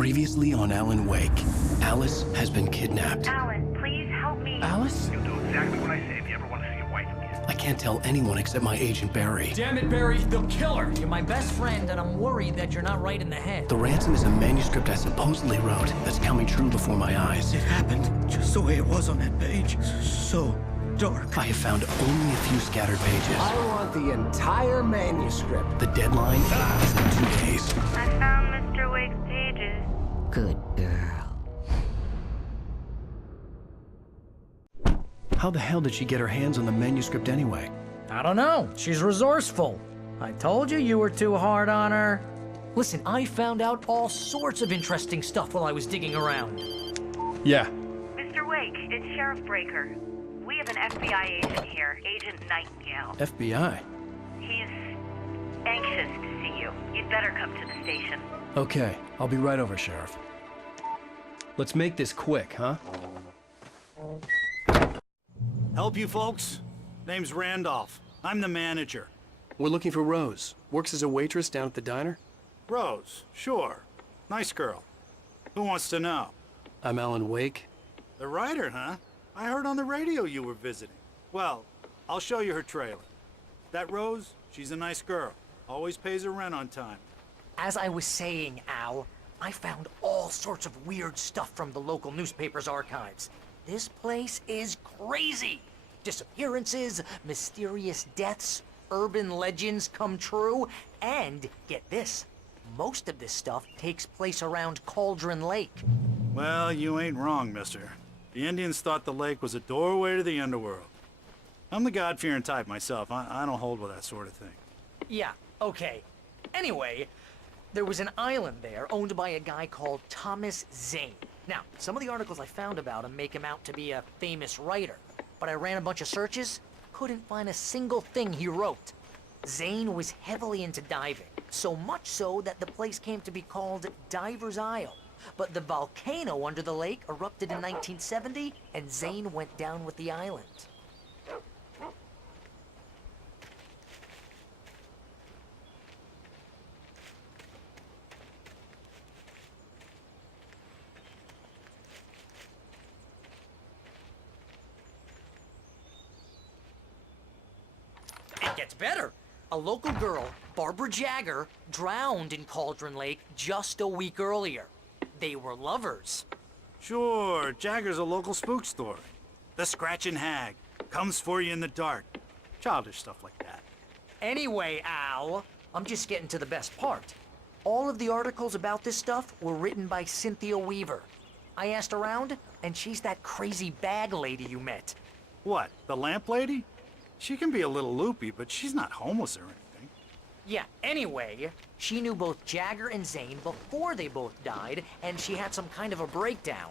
Previously on Alan Wake, Alice has been kidnapped. Alan, please help me. Alice? You'll do exactly what I say if you ever want to see your wife again. I can't tell anyone except my agent Barry. Damn it, Barry, they'll kill her. You're my best friend, and I'm worried that you're not right in the head. The ransom is a manuscript I supposedly wrote that's coming true before my eyes. It happened just the way it was on that page. So dark. I have found only a few scattered pages. I want the entire manuscript. The deadline is in 2 days. I found Mr. Wake's pages. Good girl. How the hell did she get her hands on the manuscript anyway? I don't know. She's resourceful. I told you were too hard on her. Listen, I found out all sorts of interesting stuff while I was digging around. Yeah. Mr. Wake, it's Sheriff Breaker. We have an FBI agent here, Agent Nightingale. FBI? He's anxious to see you. You'd better come to the station. Okay, I'll be right over, Sheriff. Let's make this quick, huh? Help you folks? Name's Randolph. I'm the manager. We're looking for Rose. Works as a waitress down at the diner. Rose, sure. Nice girl. Who wants to know? I'm Alan Wake. The writer, huh? I heard on the radio you were visiting. Well, I'll show you her trailer. That Rose, she's a nice girl. Always pays her rent on time. As I was saying, Al, I found all sorts of weird stuff from the local newspaper's archives. This place is crazy. Disappearances, mysterious deaths, urban legends come true, and get this, most of this stuff takes place around Cauldron Lake. Well, you ain't wrong, mister. The Indians thought the lake was a doorway to the underworld. I'm the God-fearing type myself. I don't hold with that sort of thing. Yeah, okay. Anyway, there was an island there owned by a guy called Thomas Zane. Now, some of the articles I found about him make him out to be a famous writer, but I ran a bunch of searches, couldn't find a single thing he wrote. Zane was heavily into diving, so much so that the place came to be called Diver's Isle. But the volcano under the lake erupted in 1970, and Zane went down with the island. It gets better. A local girl, Barbara Jagger, drowned in Cauldron Lake just a week earlier. They were lovers. Sure, Jagger's a local spook story. The Scratching Hag. Comes for you in the dark. Childish stuff like that. Anyway, Al, I'm just getting to the best part. All of the articles about this stuff were written by Cynthia Weaver. I asked around, and she's that crazy bag lady you met. What, the lamp lady? She can be a little loopy, but she's not homeless or anything. Yeah, anyway, she knew both Jagger and Zane before they both died, and she had some kind of a breakdown.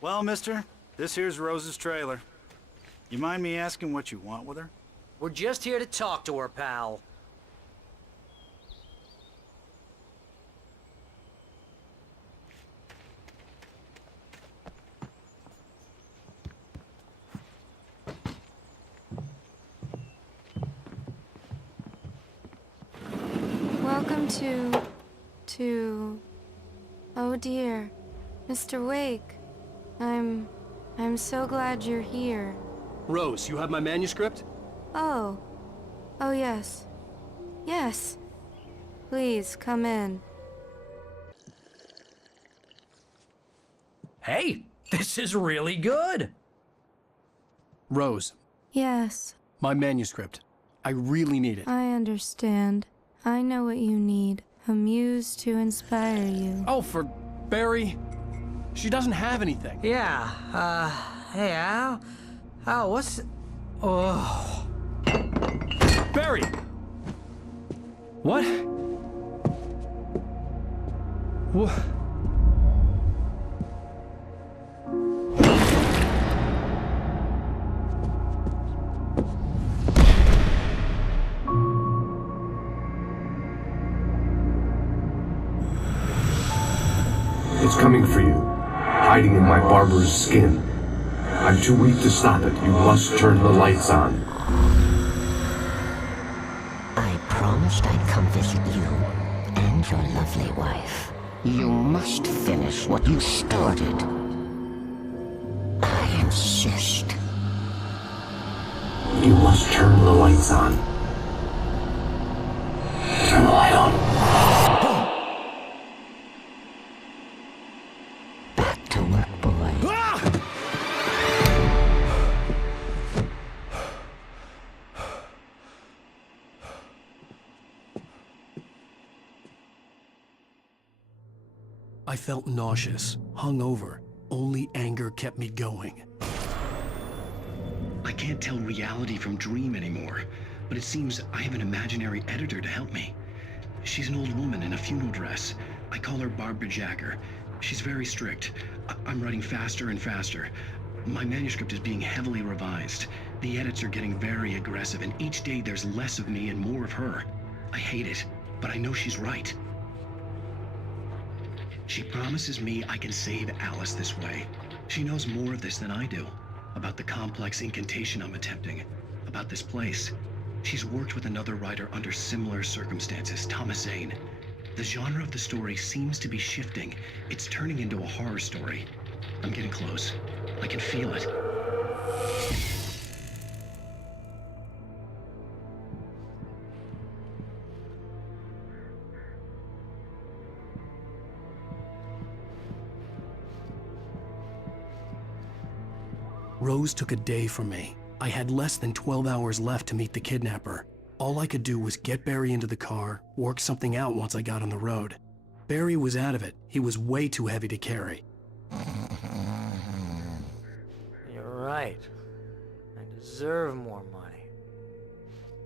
Well, mister, this here's Rose's trailer. You mind me asking what you want with her? We're just here to talk to her, pal. Welcome to... Oh dear, Mr. Wake. I'm so glad you're here. Rose, you have my manuscript? Oh. Oh yes. Yes. Please, come in. Hey, this is really good. Rose, Yes, my manuscript. I really need it. I understand. I know what you need. A muse to inspire you. Oh, for Barry. She doesn't have anything. Yeah, hey, Al? Al, what's... Oh... Barry! What? What? It's coming for you, hiding in my barber's skin. I'm too weak to stop it. You must turn the lights on. I promised I'd come visit you and your lovely wife. You must finish what you started. I insist. You must turn the lights on. Turn the light on. Back to work, boy. I felt nauseous, hungover. Only anger kept me going. I can't tell reality from dream anymore, but it seems I have an imaginary editor to help me. She's an old woman in a funeral dress. I call her Barbara Jacker. She's very strict. I'm writing faster and faster. My manuscript is being heavily revised. The edits are getting very aggressive, and each day there's less of me and more of her. I hate it, but I know she's right. She promises me I can save Alice this way. She knows more of this than I do. About the complex incantation I'm attempting. About this place. She's worked with another writer under similar circumstances, Thomas Zane. The genre of the story seems to be shifting. It's turning into a horror story. I'm getting close. I can feel it. Rose took a day from me. I had less than 12 hours left to meet the kidnapper. All I could do was get Barry into the car, work something out once I got on the road. Barry was out of it. He was way too heavy to carry. You're right. I deserve more money.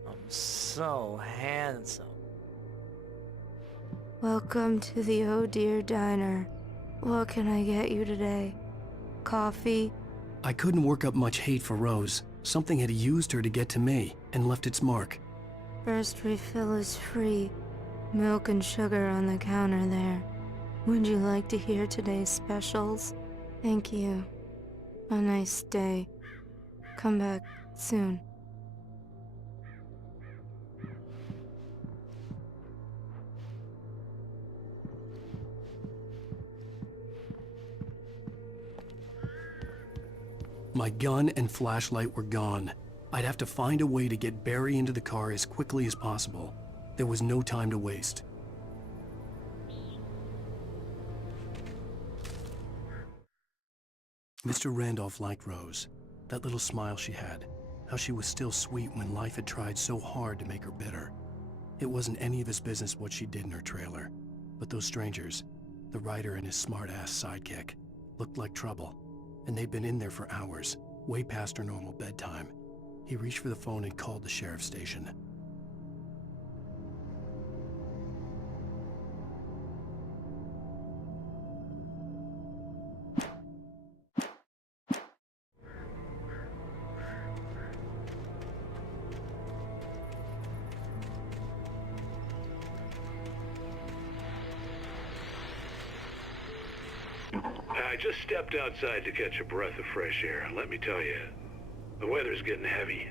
I'm so handsome. Welcome to the Oh Dear Diner. What can I get you today? Coffee? I couldn't work up much hate for Rose. Something had used her to get to me and left its mark. First refill is free. Milk and sugar on the counter there. Would you like to hear today's specials? Thank you. A nice day. Come back soon. My gun and flashlight were gone. I'd have to find a way to get Barry into the car as quickly as possible. There was no time to waste. Mr. Randolph liked Rose. That little smile she had. How she was still sweet when life had tried so hard to make her bitter. It wasn't any of his business what she did in her trailer. But those strangers, the writer and his smart-ass sidekick, looked like trouble. And they'd been in there for hours, way past her normal bedtime. He reached for the phone and called the sheriff's station. I just stepped outside to catch a breath of fresh air. Let me tell you, the weather's getting heavy.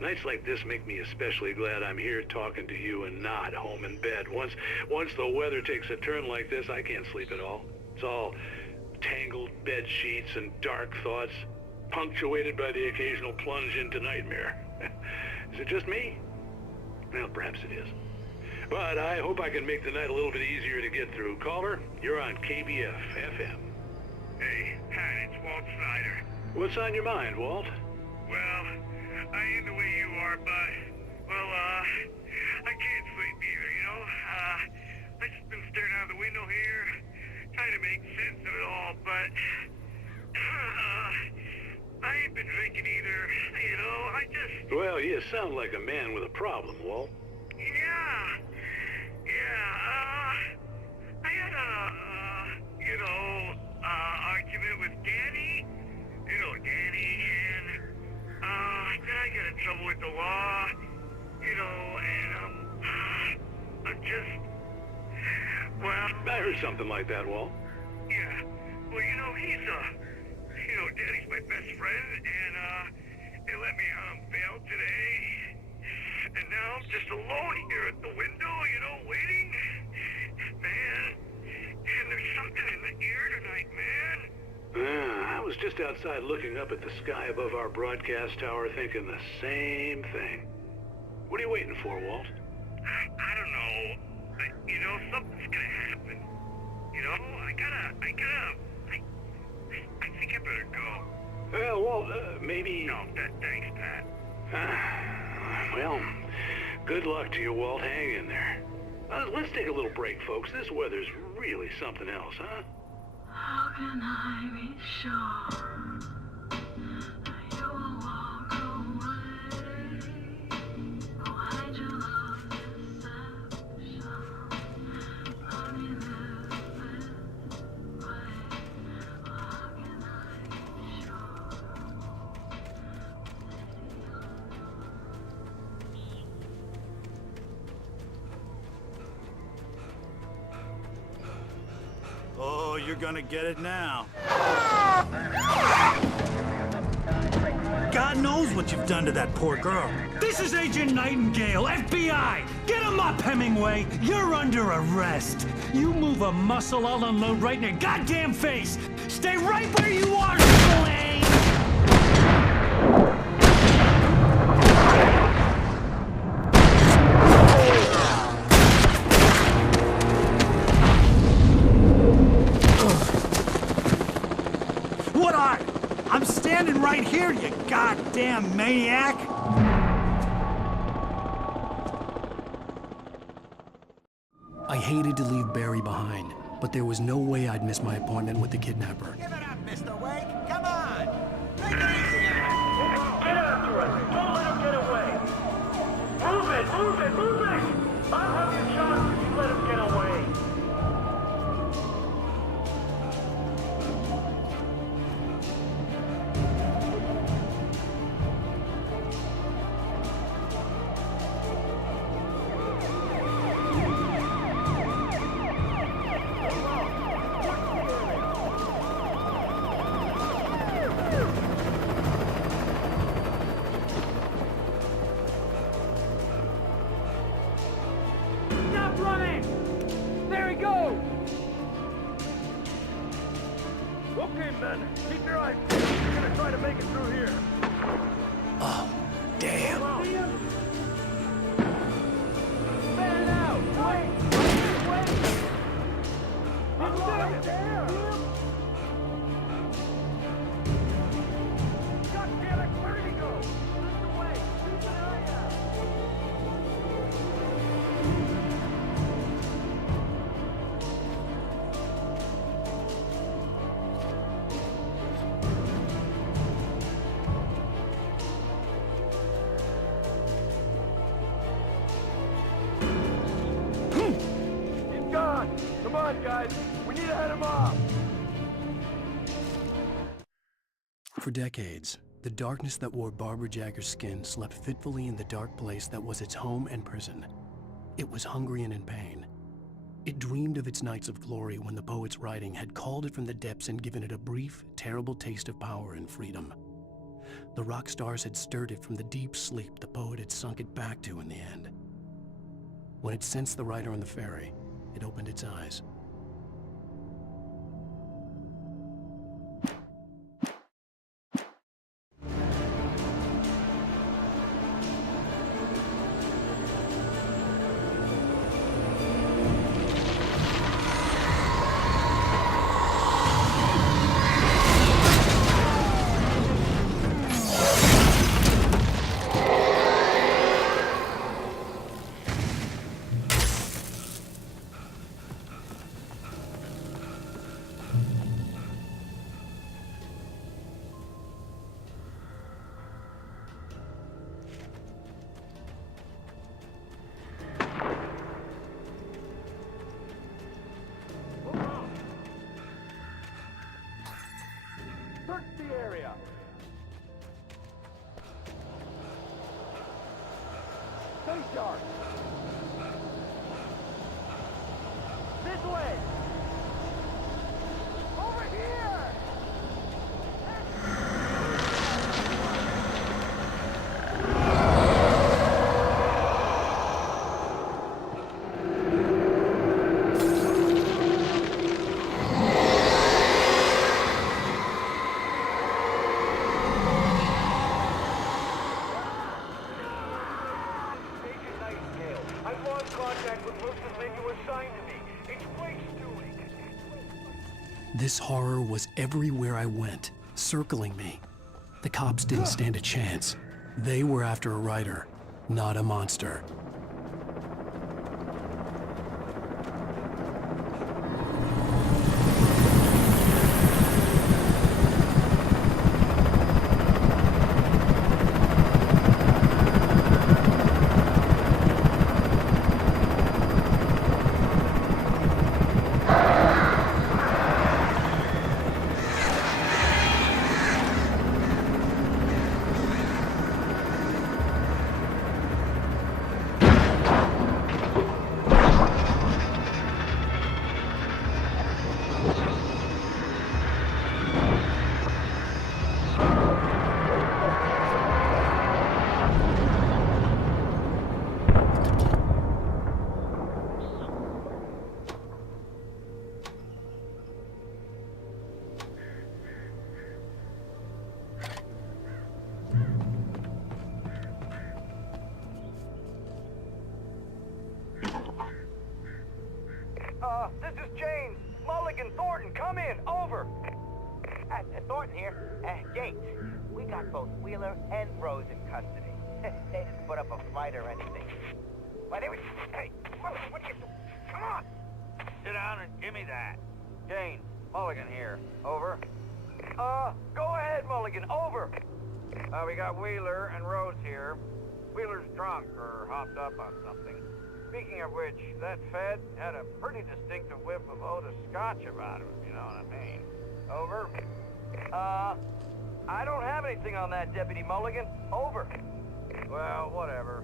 Nights like this make me especially glad I'm here talking to you and not home in bed. Once the weather takes a turn like this, I can't sleep at all. It's all tangled bed sheets and dark thoughts, punctuated by the occasional plunge into nightmare. Is it just me? Well, perhaps it is. But I hope I can make the night a little bit easier to get through. Caller, you're on KBF FM. Hey, Pat, it's Walt Snyder. What's on your mind, Walt? Well, I ain't the way you are, but, I can't sleep either, you know? I just been staring out the window here, trying to make sense of it all, but, I ain't been drinking either, you know? Well, you sound like a man with a problem, Walt. I had argument with Danny. You know Danny, and, then I got in trouble with the law, you know, and, I'm just, well... I heard something like that, Walt. Yeah, Yeah. Well, you know, Daddy's my best friend, and, they let me out on bail today. And now I'm just alone here at the window, waiting. Man, and there's something in the air tonight, man. I was just outside looking up at the sky above our broadcast tower thinking the same thing. What are you waiting for, Walt? I don't know. But, something's gonna happen. I think I better go. Walt, maybe... No, thanks, Pat. Well, good luck to you, Walt. Hang in there. Let's take a little break, folks. This weather's really something else, huh? How can I be sure you will walk away? Why'd you love deception? Let me live this way. How can I be sure? Oh, you're gonna get it now. God knows what you've done to that poor girl. This is Agent Nightingale, FBI! Get him up, Hemingway! You're under arrest! You move a muscle, I'll unload right in your goddamn face! Stay right where you are, Spillane! I'm standing right here, you goddamn maniac! I hated to leave Barry behind, but there was no way I'd miss my appointment with the kidnapper. Give it up, Mr. Wake. Come on. Take it easy now. Get after us. Don't let him get away. Move it. I'll have you shot if you let him get away. Okay, men. Keep your eyes peeled. You're gonna try to make it through here. Oh, damn. Fan out! Wait! I'm right there! God damn it! Where did he go? This way! Keep an eye out! Come on, guys. We need to head him off. For decades, the darkness that wore Barbara Jagger's skin slept fitfully in the dark place that was its home and prison. It was hungry and in pain. It dreamed of its nights of glory when the poet's writing had called it from the depths and given it a brief, terrible taste of power and freedom. The rock stars had stirred it from the deep sleep the poet had sunk it back to in the end. When it sensed the rider on the ferry, it opened its eyes. Search the area. Stay sharp. This way. I've lost contact with most of the men you assigned to me. It's Blake's doing. This horror was everywhere I went, circling me. The cops didn't stand a chance. They were after a writer, not a monster. This is James. Mulligan, Thornton, come in. Over. Thornton here. James, we got both Wheeler and Rose in custody. They didn't put up a fight or anything. Why, they were... Hey, what you... Come on! Sit down and give me that. James, Mulligan here. Over. Go ahead, Mulligan. Over. We got Wheeler and Rose here. Wheeler's drunk or hopped up on something. Speaking of which, that Fed had a pretty distinctive whiff of Otis Scotch about him, if you know what I mean. Over. I don't have anything on that, Deputy Mulligan. Over. Well, whatever.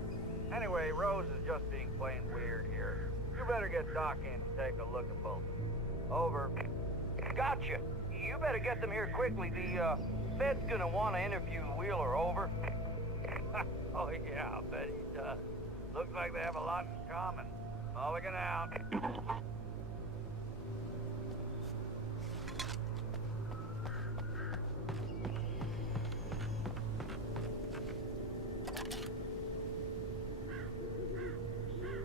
Anyway, Rose is just being plain weird here. You better get Doc in to take a look at both of them. Over. Gotcha. You better get them here quickly. The, Fed's gonna want to interview Wheeler. Over. Oh, yeah, I'll bet he does. Looks like they have a lot in common. Mulligan out.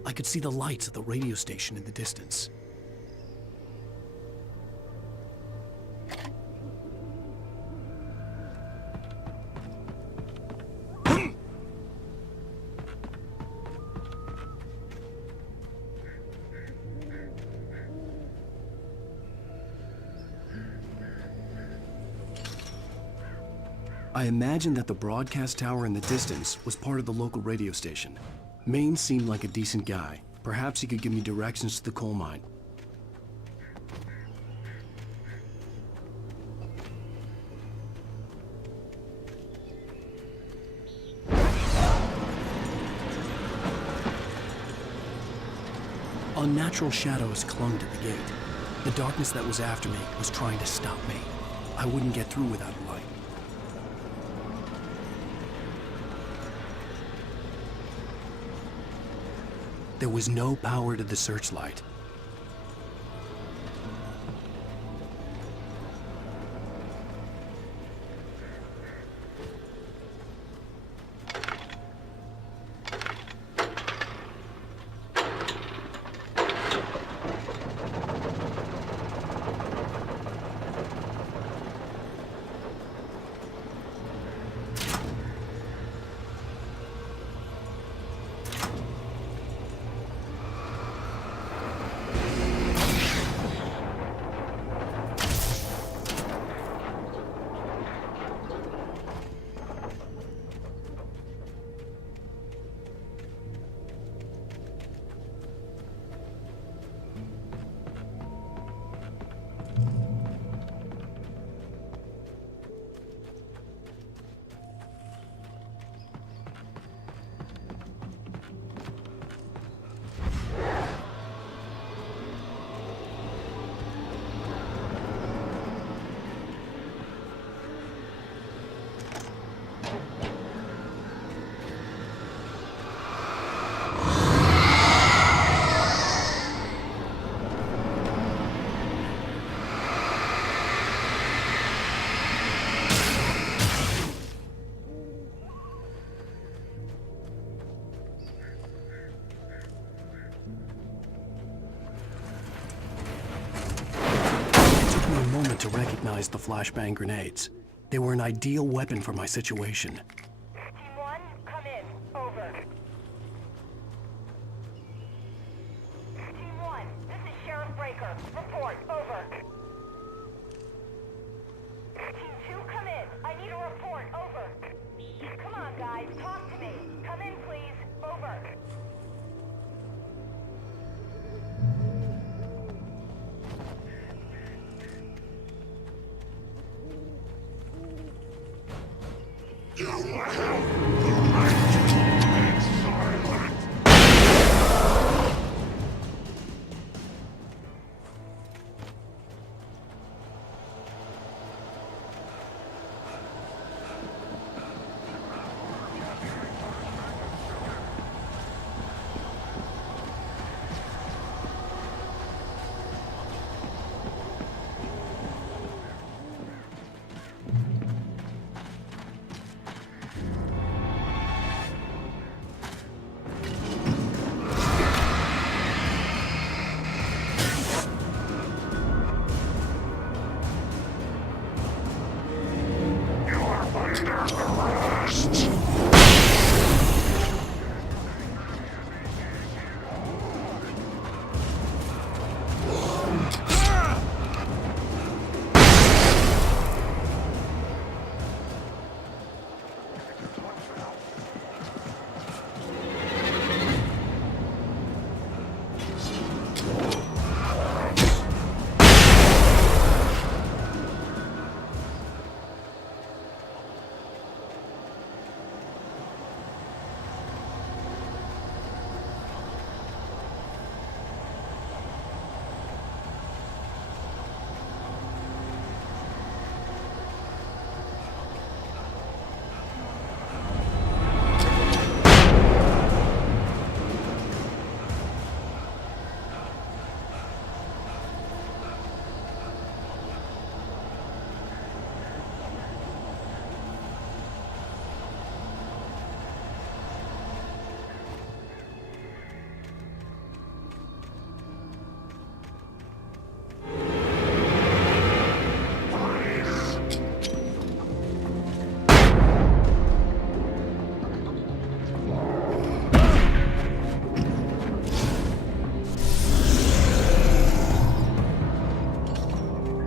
I could see the lights of the radio station in the distance. I imagined that the broadcast tower in the distance was part of the local radio station. Maine seemed like a decent guy. Perhaps he could give me directions to the coal mine. Unnatural shadows clung to the gate. The darkness that was after me was trying to stop me. I wouldn't get through without a light. There was no power to the searchlight. realized the flashbang grenades. They were an ideal weapon for my situation. Team 1, come in. Over. Team 1, this is Sheriff Breaker. Report. Over. Team 2, come in. I need a report. Over. Come on, guys. Talk to me. Come in, please. Over.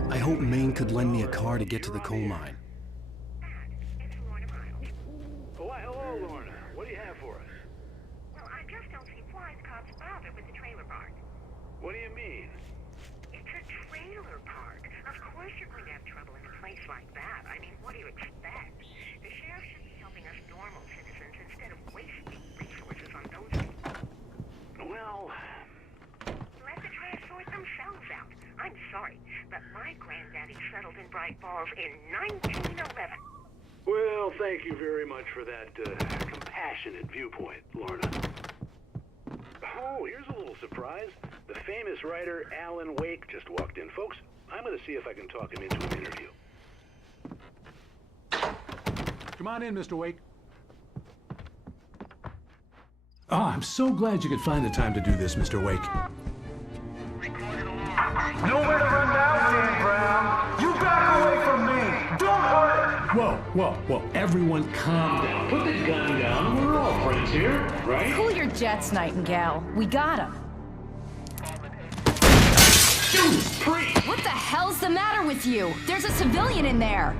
I hope Maine could lend me a car to get to the coal mine. Oh, why, hello, Lorna. What do you have for us? Well, I just don't see why the cops bother with the trailer park. What do you mean? It's a trailer park. Of course you're going to have trouble in a place like that. I mean, what do you expect? The sheriff should be helping us normal citizens instead of wasting resources on those people. Well... Let the trash sort themselves out. I'm sorry, but my granddaddy settled in Bright Falls in 1911. Well, thank you very much for that compassionate viewpoint, Lorna. Oh, here's a little surprise. The famous writer Alan Wake just walked in. Folks, I'm going to see if I can talk him into an interview. Come on in, Mr. Wake. Oh, I'm so glad you could find the time to do this, Mr. Wake. Nowhere to run now, Dan Brown. You back away from me. Don't hurt. Whoa. Everyone calm down. Put the gun down. We're all friends here, right? Cool your jets, Nightingale. We got him. Judas Priest! What the hell's the matter with you? There's a civilian in there.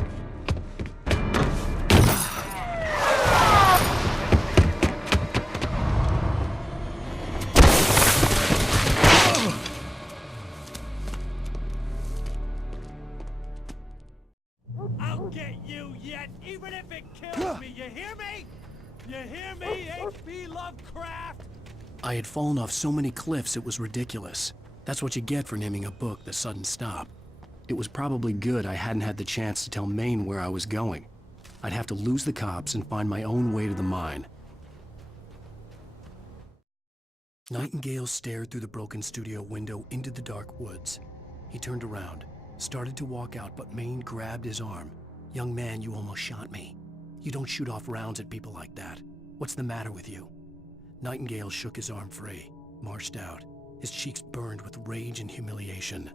I'll get you yet, even if it kills me. You hear me? You hear me, H.P. Lovecraft? I had fallen off so many cliffs it was ridiculous. That's what you get for naming a book The Sudden Stop. It was probably good I hadn't had the chance to tell Maine where I was going. I'd have to lose the cops and find my own way to the mine. Nightingale stared through the broken studio window into the dark woods. He turned around, started to walk out, but Maine grabbed his arm. "Young man, you almost shot me. You don't shoot off rounds at people like that. What's the matter with you?" Nightingale shook his arm free, marched out. His cheeks burned with rage and humiliation.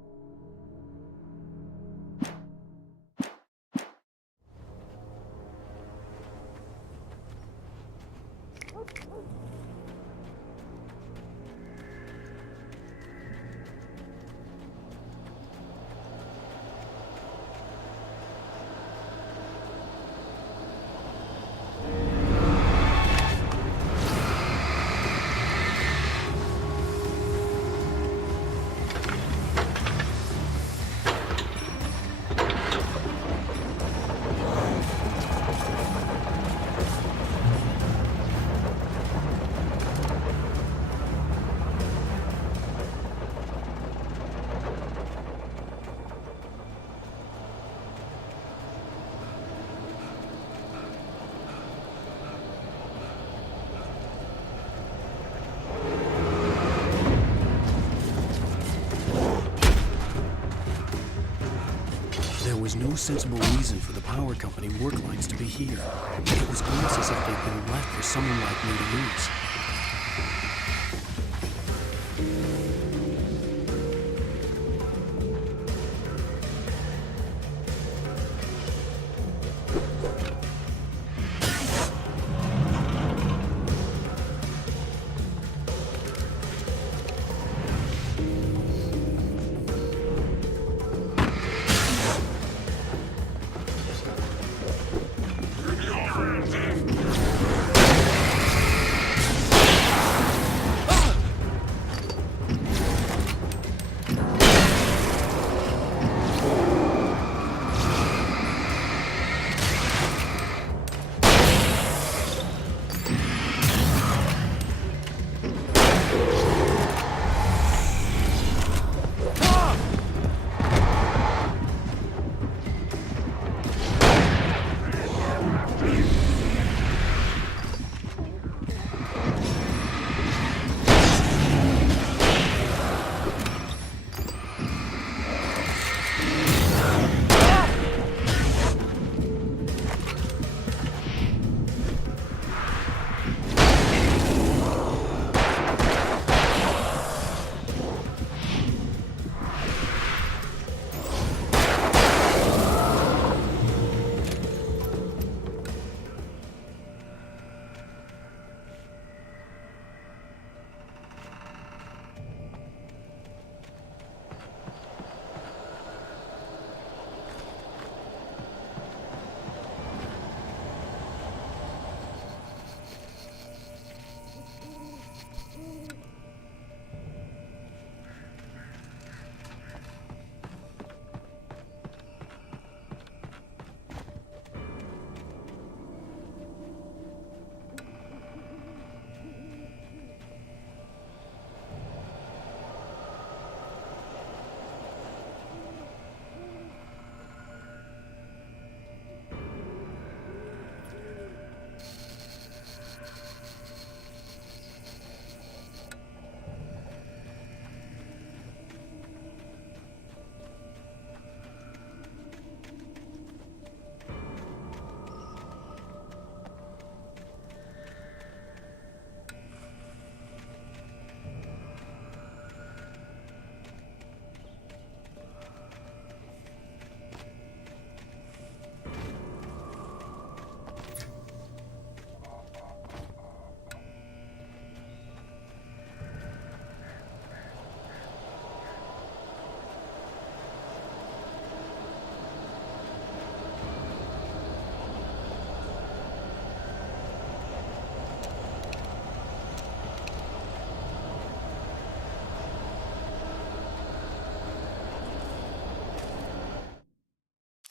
was no sensible reason for the power company work lights to be here. It was almost as if they'd been left for someone like me to use.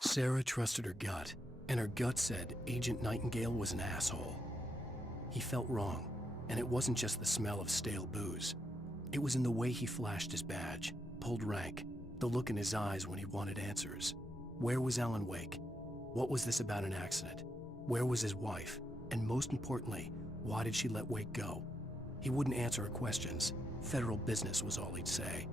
Sarah trusted her gut, and her gut said Agent Nightingale was an asshole. He felt wrong, and it wasn't just the smell of stale booze. It was in the way he flashed his badge, pulled rank, the look in his eyes when he wanted answers. Where was Alan Wake? What was this about an accident? Where was his wife? And most importantly, why did she let Wake go? He wouldn't answer her questions. Federal business was all he'd say.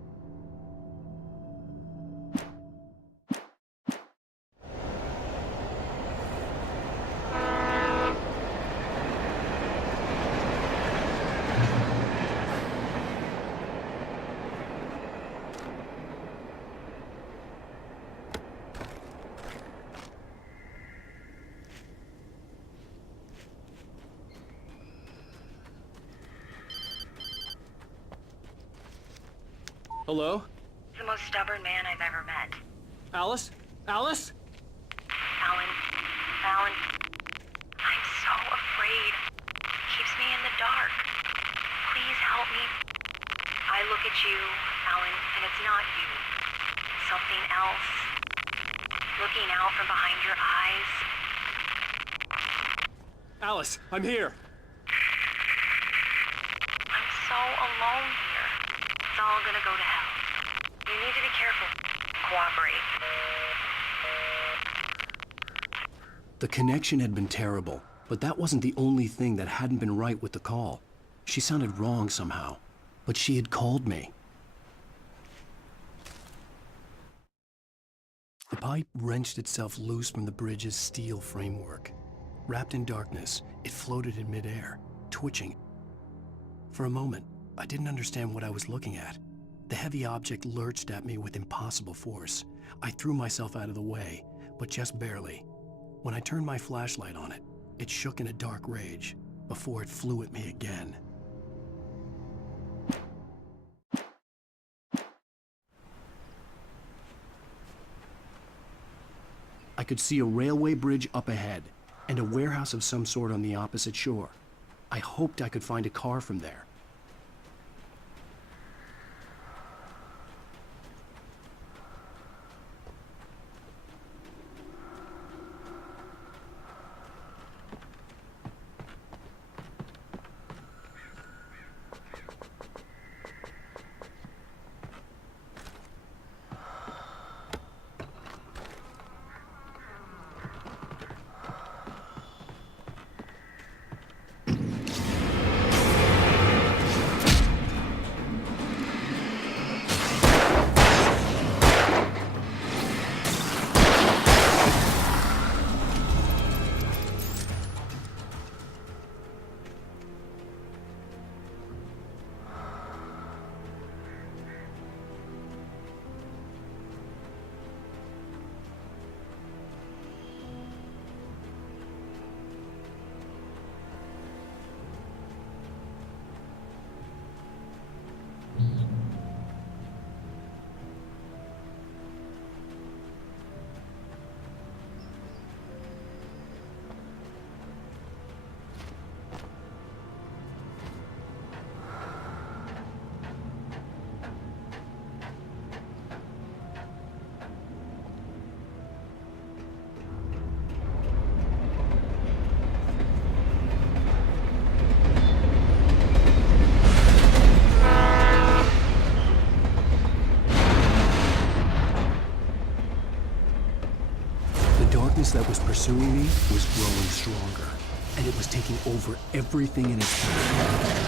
Hello? The most stubborn man I've ever met. Alice? Alice? Alan. I'm so afraid. He keeps me in the dark. Please help me. I look at you, Alan, and it's not you. Something else. Looking out from behind your eyes. Alice, I'm here. I'm so alone here. It's all gonna go to hell. You need to be careful. Cooperate. The connection had been terrible, but that wasn't the only thing that hadn't been right with the call. She sounded wrong somehow, but she had called me. The pipe wrenched itself loose from the bridge's steel framework. Wrapped in darkness, it floated in midair, twitching. For a moment, I didn't understand what I was looking at. The heavy object lurched at me with impossible force. I threw myself out of the way, but just barely. When I turned my flashlight on it, it shook in a dark rage before it flew at me again. I could see a railway bridge up ahead and a warehouse of some sort on the opposite shore. I hoped I could find a car from there. That was pursuing me was growing stronger, and it was taking over everything in its path.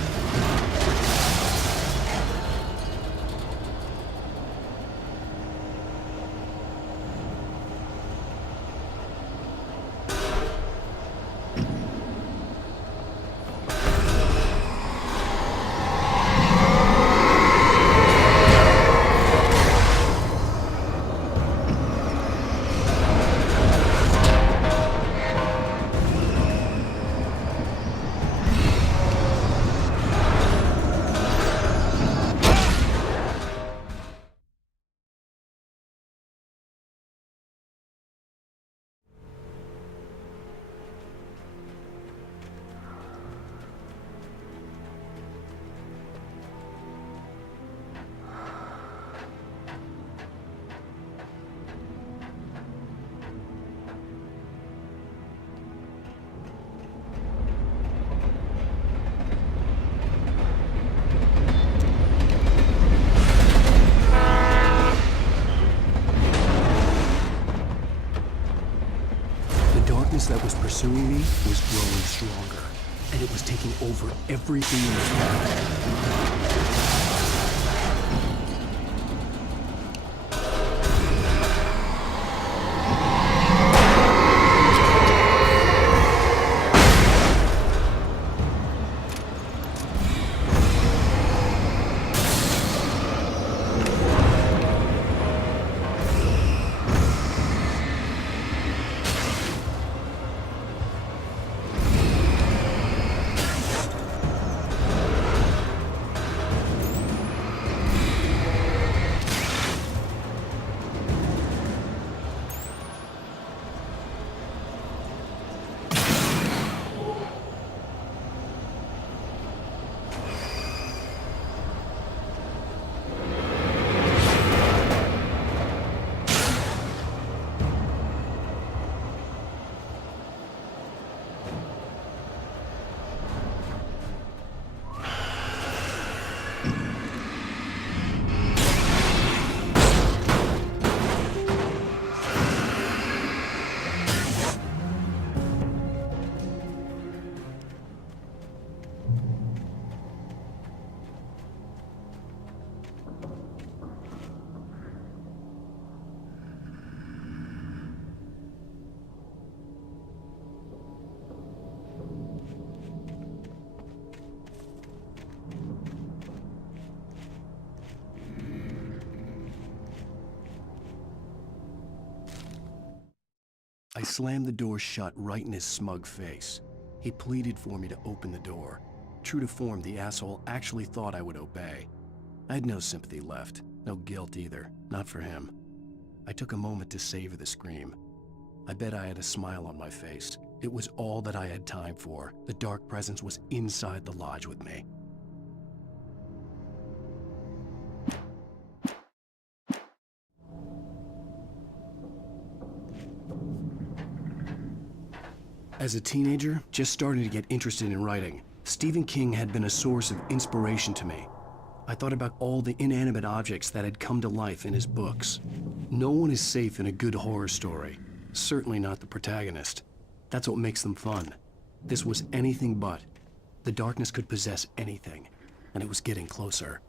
That was pursuing me was growing stronger, and it was taking over everything in its path. slammed the door shut right in his smug face. He pleaded for me to open the door. True to form, the asshole actually thought I would obey. I had no sympathy left, no guilt either, not for him. I took a moment to savor the scream. I bet I had a smile on my face. It was all that I had time for. The dark presence was inside the lodge with me. As a teenager, just starting to get interested in writing, Stephen King had been a source of inspiration to me. I thought about all the inanimate objects that had come to life in his books. No one is safe in a good horror story. Certainly not the protagonist. That's what makes them fun. This was anything but. The darkness could possess anything, and it was getting closer.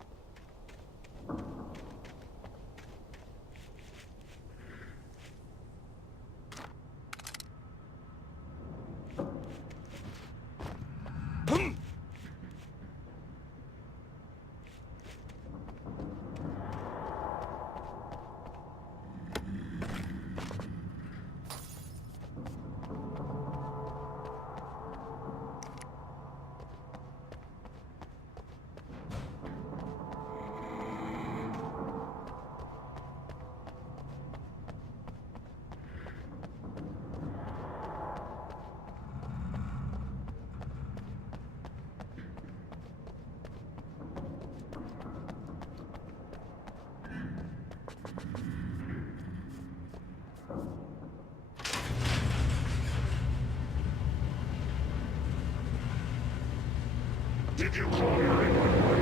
Did you call 911?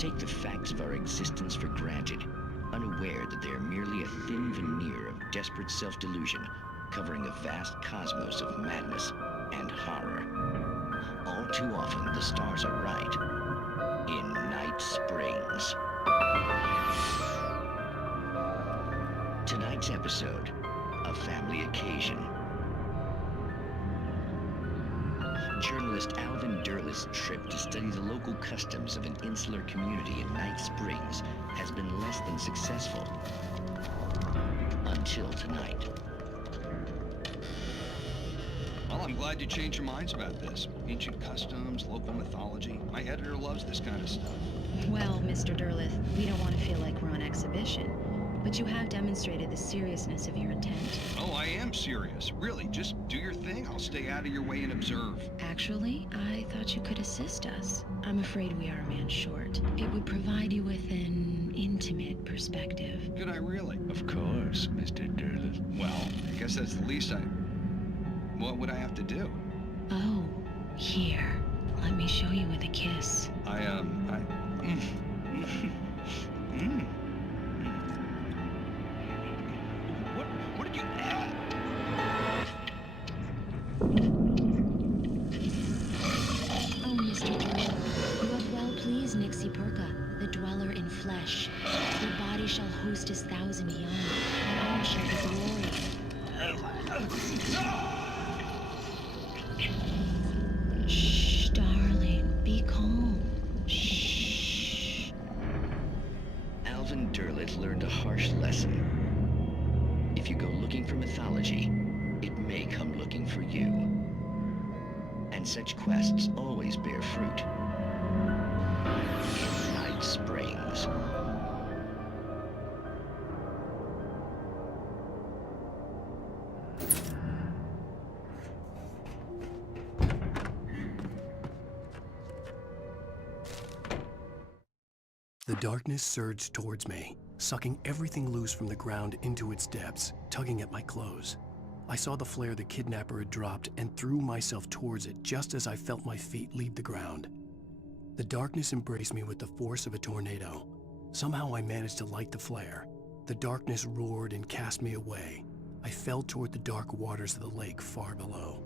take the facts of our existence for granted, unaware that they are merely a thin veneer of desperate self-delusion covering a vast cosmos of madness and horror. All too often, the stars are right. In Night Springs. Tonight's episode, a family occasion. Journalist Alvin Derlis' trip to study the local customs of an insular community in Night Springs has been less than successful. Until tonight. Well, I'm glad you changed your minds about this. Ancient customs, local mythology. My editor loves this kind of stuff. Well, Mr. Derlith, we don't want to feel like we're on exhibition, but you have demonstrated the seriousness of your intent. Oh, I am serious. Really, just do your thing. I'll stay out of your way and observe. Actually, I thought you could assist us. I'm afraid we are a man short. It would provide you with an intimate perspective. Could I really? Of course, Mr. Derlith. Well, I guess that's the least What would I have to do? Oh, here. Let me show you with a kiss. What did you... flesh. Your body shall host his thousand beyond, and all shall be glory. Shh, darling, be calm. Shh. Alvin Derleth learned a harsh lesson. If you go looking for mythology, it may come looking for you. And such quests always bear fruit. In Night Springs. The darkness surged towards me, sucking everything loose from the ground into its depths, tugging at my clothes. I saw the flare the kidnapper had dropped and threw myself towards it just as I felt my feet leave the ground. The darkness embraced me with the force of a tornado. Somehow I managed to light the flare. The darkness roared and cast me away. I fell toward the dark waters of the lake far below.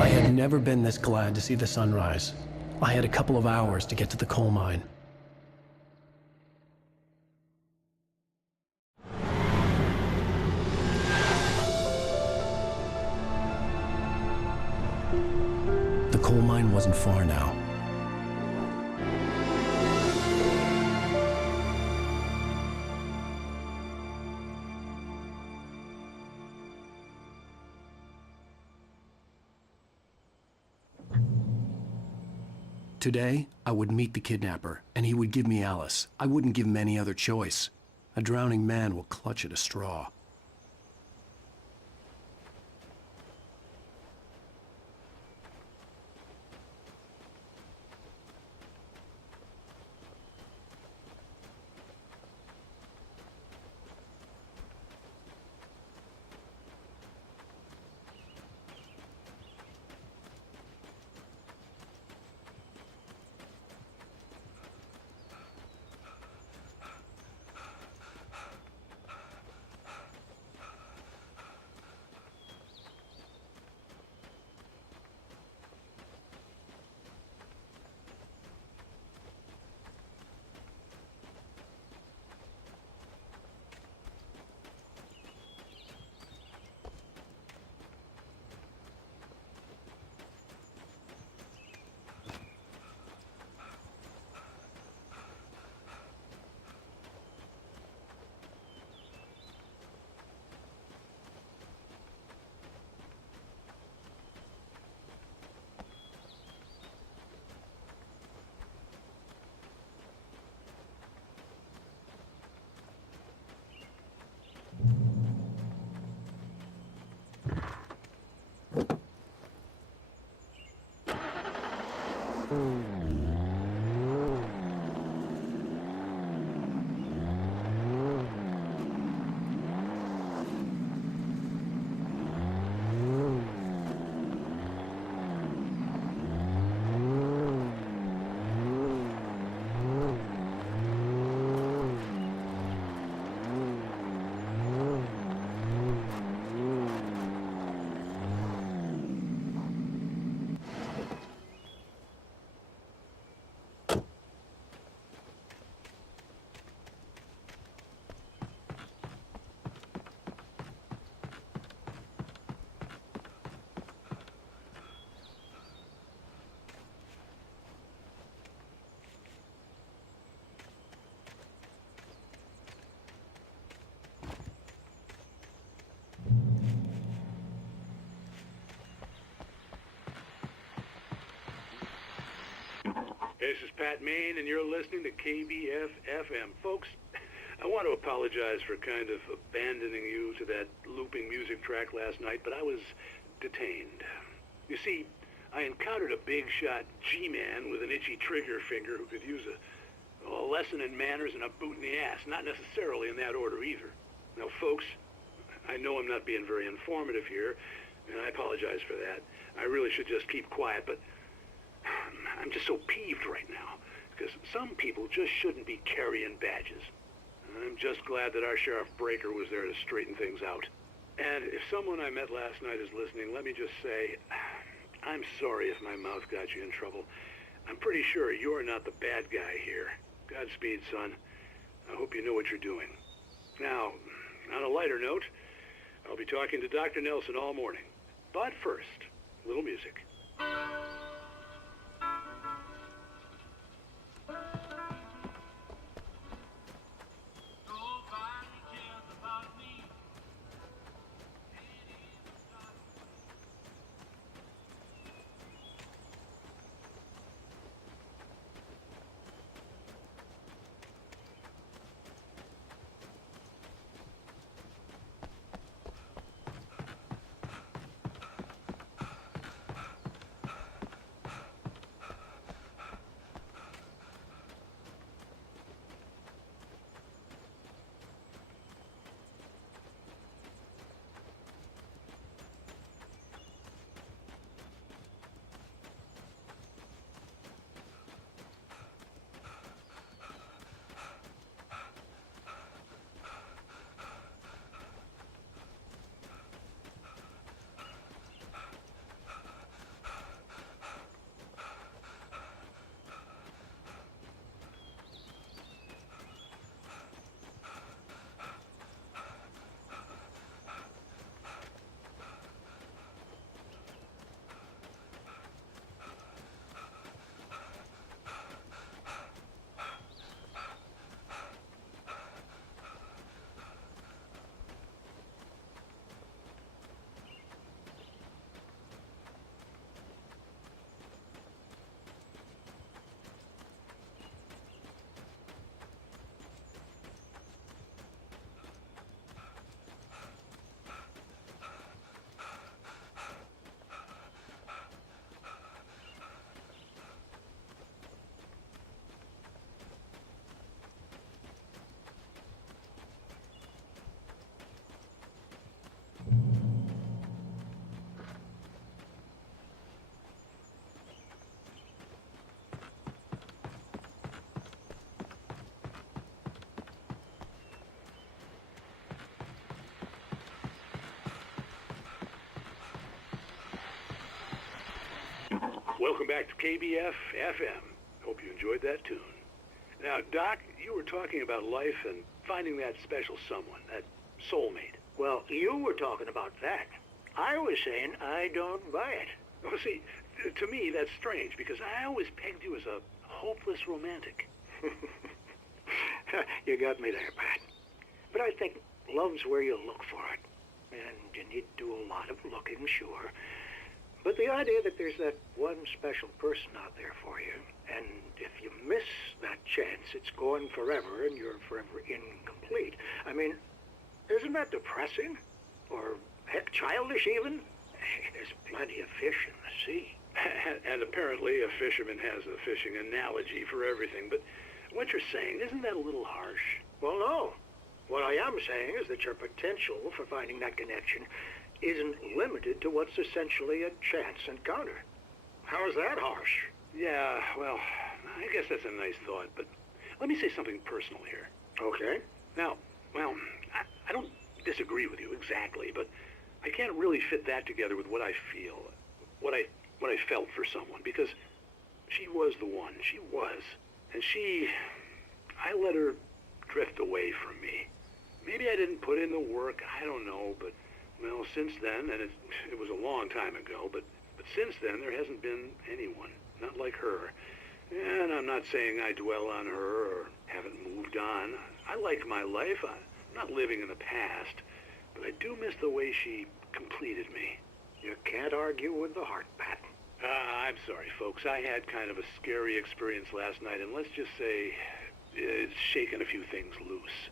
I had never been this glad to see the sunrise. I had a couple of hours to get to the coal mine. The coal mine wasn't far now. Today, I would meet the kidnapper, and he would give me Alice. I wouldn't give him any other choice. A drowning man will clutch at a straw. This is Pat Maine, and you're listening to KBF-FM. Folks, I want to apologize for kind of abandoning you to that looping music track last night, but I was detained. You see, I encountered a big-shot G-man with an itchy trigger finger who could use a lesson in manners and a boot in the ass, not necessarily in that order either. Now, folks, I know I'm not being very informative here, and I apologize for that. I really should just keep quiet, but I'm just so peeved right now, because some people just shouldn't be carrying badges. I'm just glad that our Sheriff Breaker was there to straighten things out. And if someone I met last night is listening, let me just say, I'm sorry if my mouth got you in trouble. I'm pretty sure you're not the bad guy here. Godspeed, son. I hope you know what you're doing. Now, on a lighter note, I'll be talking to Dr. Nelson all morning. But first, a little music. Welcome back to KBF-FM. Hope you enjoyed that tune. Now, Doc, you were talking about life and finding that special someone, that soulmate. Well, you were talking about that. I was saying I don't buy it. Well, see, to me, that's strange, because I always pegged you as a hopeless romantic. You got me there, Pat. But I think love's where you look for it. And you need to do a lot of looking, sure. But the idea that there's that one special person out there for you, and if you miss that chance, it's gone forever, and you're forever incomplete. I mean, isn't that depressing? Or, heck, childish even? There's plenty of fish in the sea. And apparently a fisherman has a fishing analogy for everything, but what you're saying, isn't that a little harsh? Well, no. What I am saying is that your potential for finding that connection isn't limited to what's essentially a chance encounter. How is that harsh? Yeah, well, I guess that's a nice thought, but let me say something personal here. Okay. Now, well, I don't disagree with you exactly, but I can't really fit that together with what I feel, what I felt for someone, because she was the one. She was. And I let her drift away from me. Maybe I didn't put in the work, I don't know, but, well, since then, and it was a long time ago, but since then, there hasn't been anyone, not like her. And I'm not saying I dwell on her or haven't moved on. I like my life. I'm not living in the past, but I do miss the way she completed me. You can't argue with the heart, Pat. I'm sorry, folks. I had kind of a scary experience last night, and let's just say it's shaken a few things loose.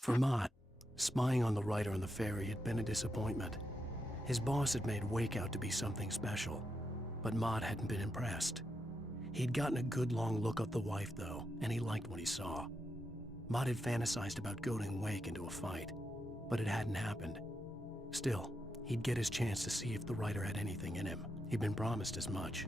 For Mott, spying on the writer on the ferry had been a disappointment. His boss had made Wake out to be something special, but Mott hadn't been impressed. He'd gotten a good long look at the wife, though, and he liked what he saw. Mott had fantasized about goading Wake into a fight, but it hadn't happened. Still, he'd get his chance to see if the writer had anything in him. He'd been promised as much.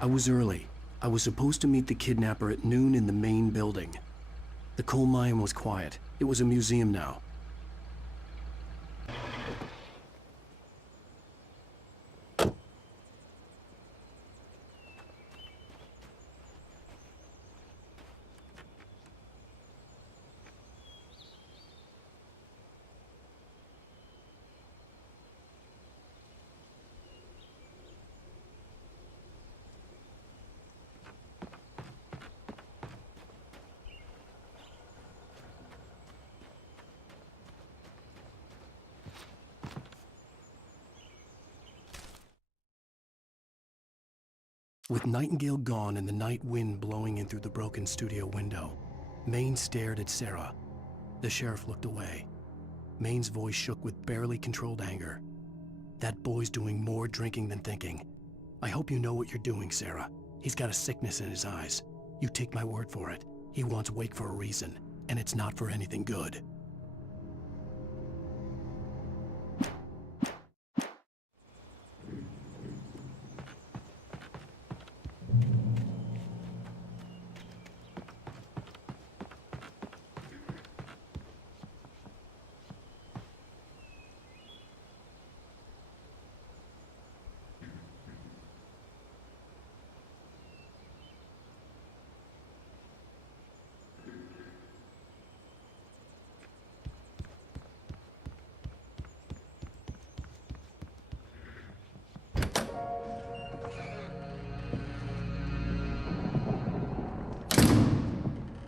I was early. I was supposed to meet the kidnapper at noon in the main building. The coal mine was quiet. It was a museum now. With Nightingale gone and the night wind blowing in through the broken studio window, Maine stared at Sarah. The sheriff looked away. Maine's voice shook with barely controlled anger. That boy's doing more drinking than thinking. I hope you know what you're doing, Sarah. He's got a sickness in his eyes. You take my word for it. He wants Wake for a reason, and it's not for anything good.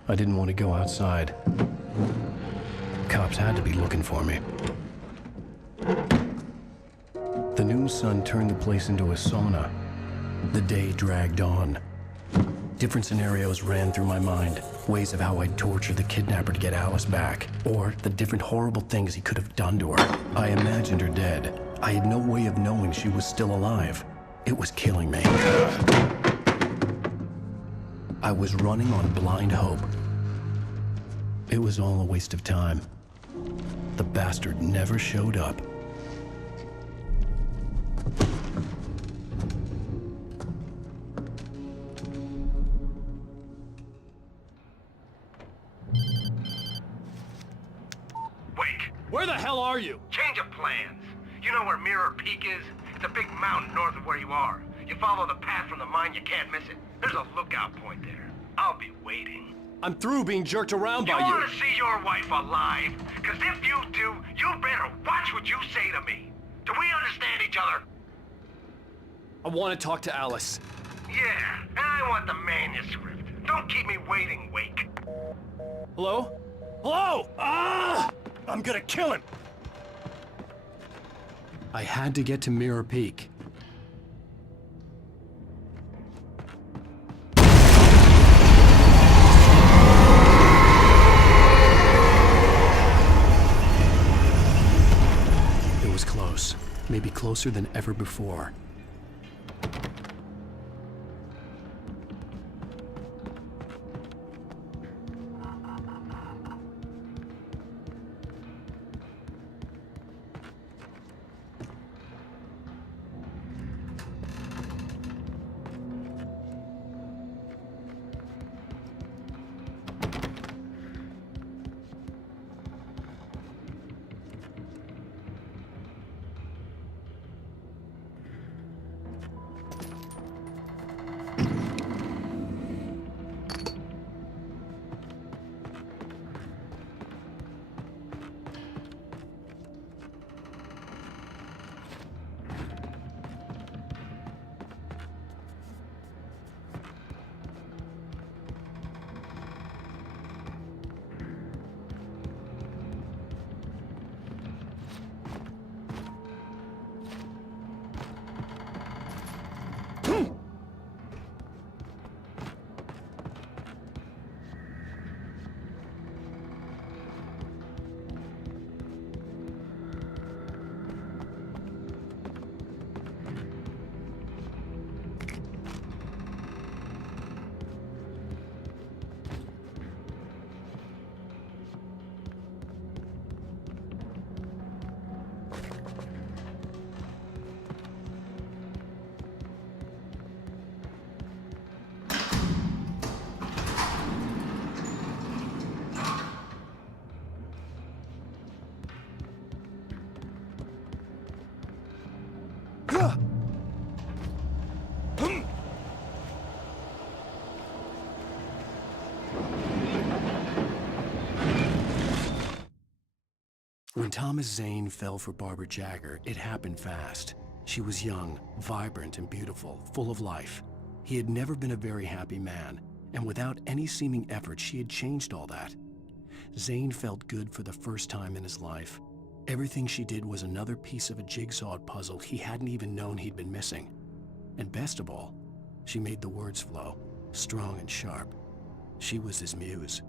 I didn't want to go outside. Cops had to be looking for me. The noon sun turned the place into a sauna. The day dragged on. Different scenarios ran through my mind. Ways of how I'd torture the kidnapper to get Alice back. Or the different horrible things he could have done to her. I imagined her dead. I had no way of knowing she was still alive. It was killing me. I was running on blind hope. It was all a waste of time. The bastard never showed up. Wake! Where the hell are you? Change of plans. You know where Mirror Peak is? It's a big mountain north of where you are. You follow the path from the mine, you can't miss it. There's a lookout point there. I'll be waiting. I'm through being jerked around by You you. want to see your wife alive? Because if you do, you better watch what you say to me. Do we understand each other? I want to talk to Alice. Yeah, and I want the manuscript. Don't keep me waiting, Wake. Hello? Hello! Ah! I'm gonna kill him! I had to get to Mirror Peak. It was close, maybe closer than ever before. When Thomas Zane fell for Barbara Jagger, it happened fast. She was young, vibrant, and beautiful, full of life. He had never been a very happy man, and without any seeming effort, she had changed all that. Zane felt good for the first time in his life. Everything she did was another piece of a jigsaw puzzle he hadn't even known he'd been missing. And best of all, She made the words flow, strong and sharp. She was his muse.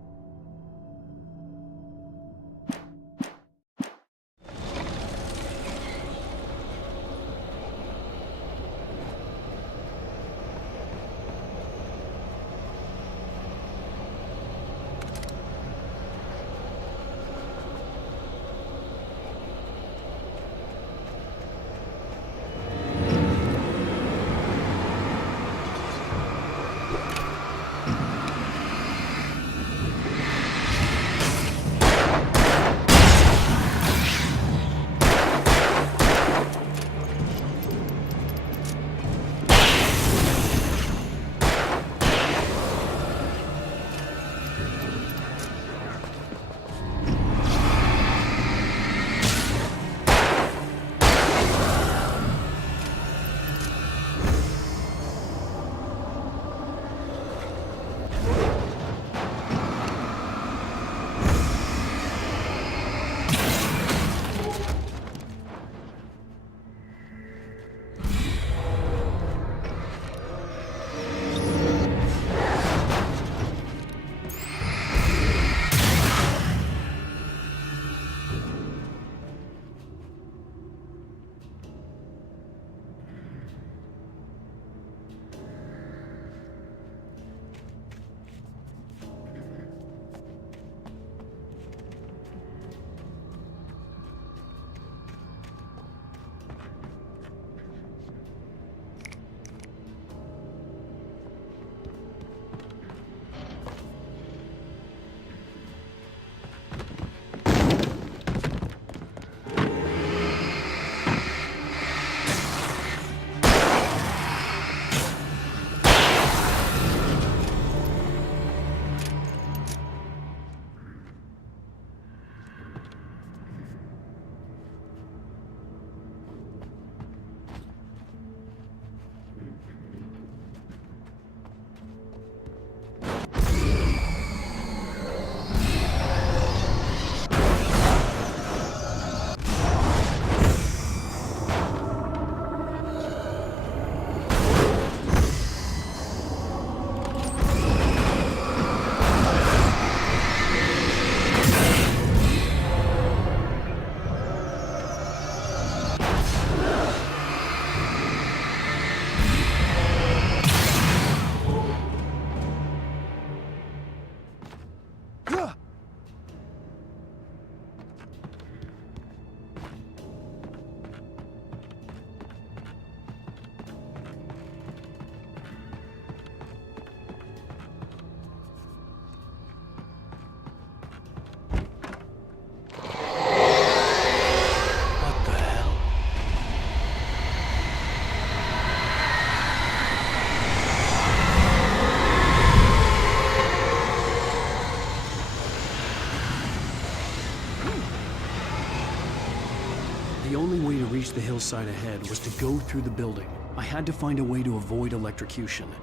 The only way to reach the hillside ahead was to go through the building. I had to find a way to avoid electrocution.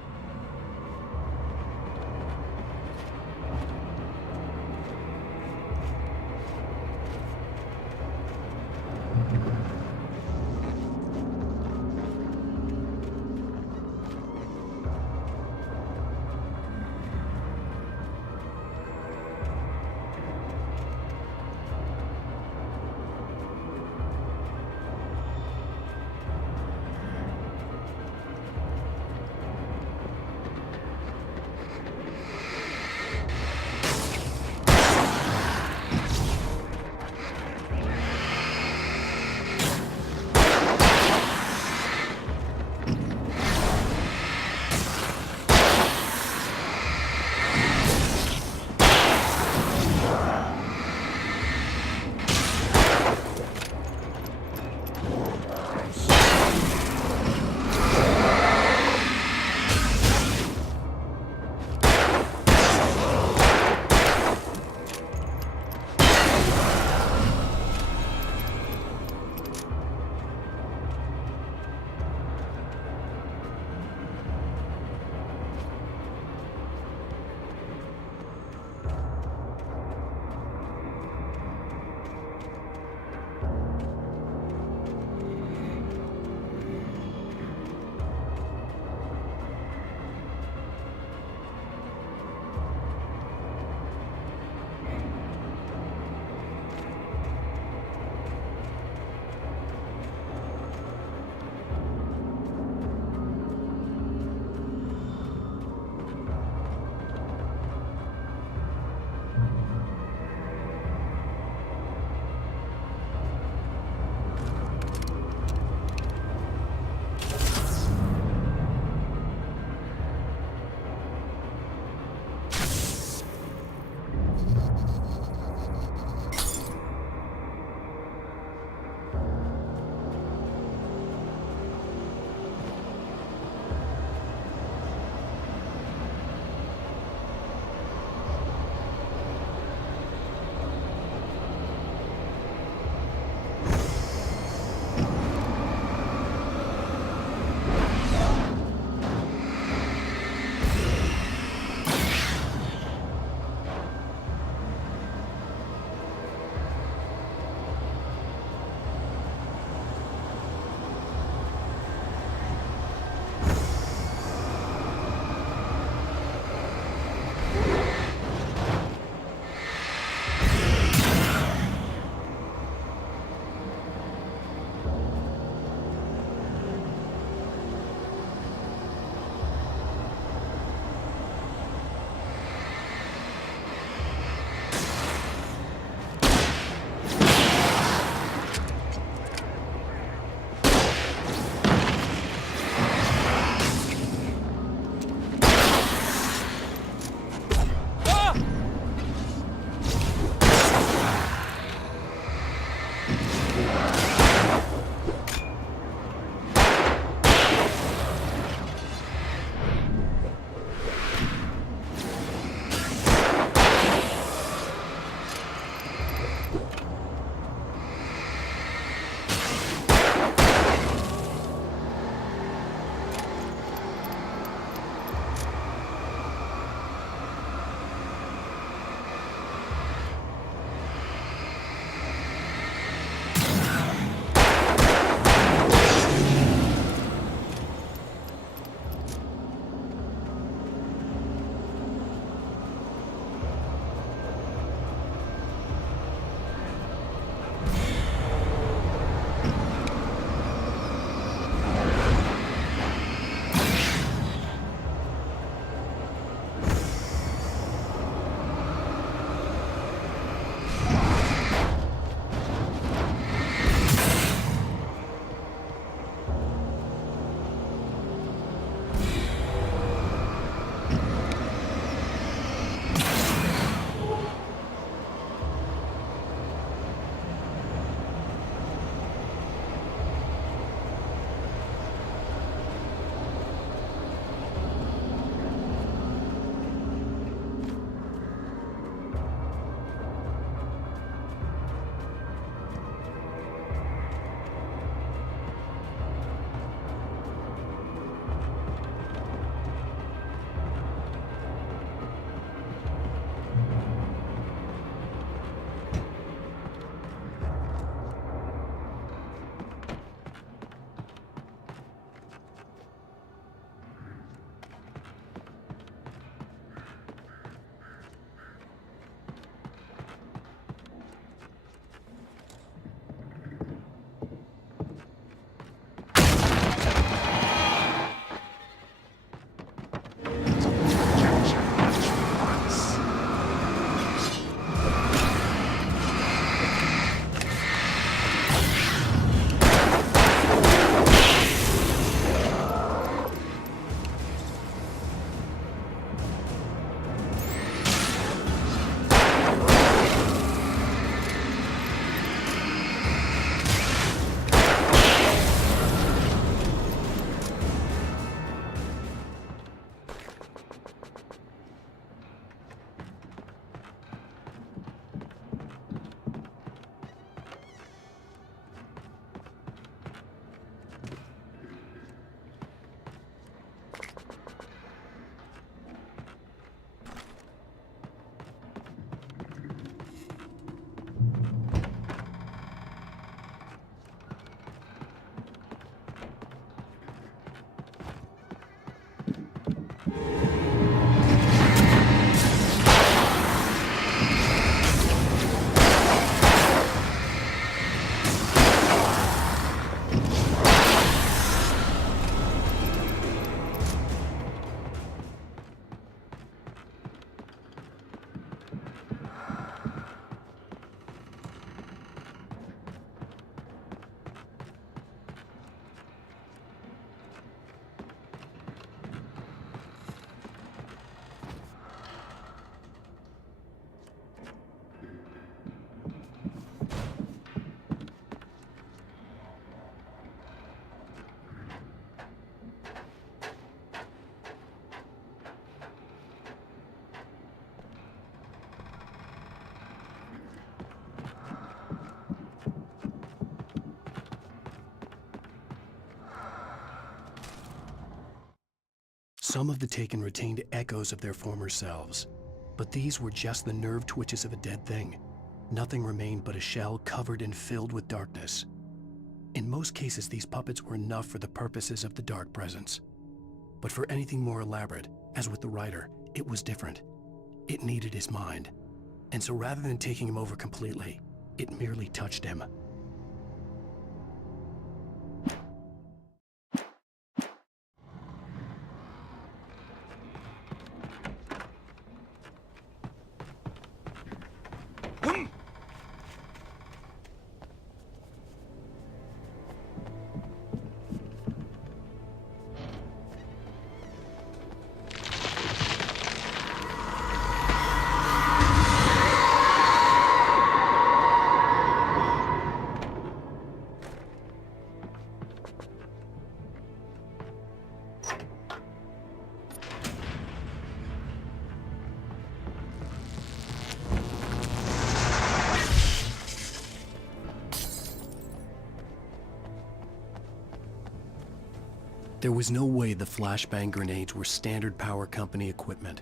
Some of the taken retained echoes of their former selves, but these were just the nerve twitches of a dead thing. Nothing remained but a shell covered and filled with darkness. In most cases, these puppets were enough for the purposes of the dark presence. But for anything more elaborate, as with the writer, it was different. It needed his mind. And so rather than taking him over completely, it merely touched him. There was no way the flashbang grenades were standard power company equipment.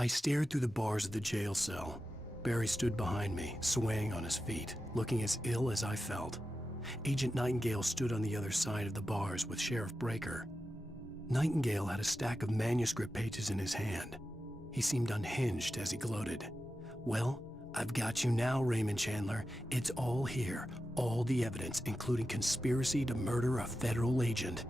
I stared through the bars of the jail cell. Barry stood behind me, swaying on his feet, looking as ill as I felt. Agent Nightingale stood on the other side of the bars with Sheriff Breaker. Nightingale had a stack of manuscript pages in his hand. He seemed unhinged as he gloated. "Well, I've got you now, Raymond Chandler. It's all here. All the evidence, including conspiracy to murder a federal agent."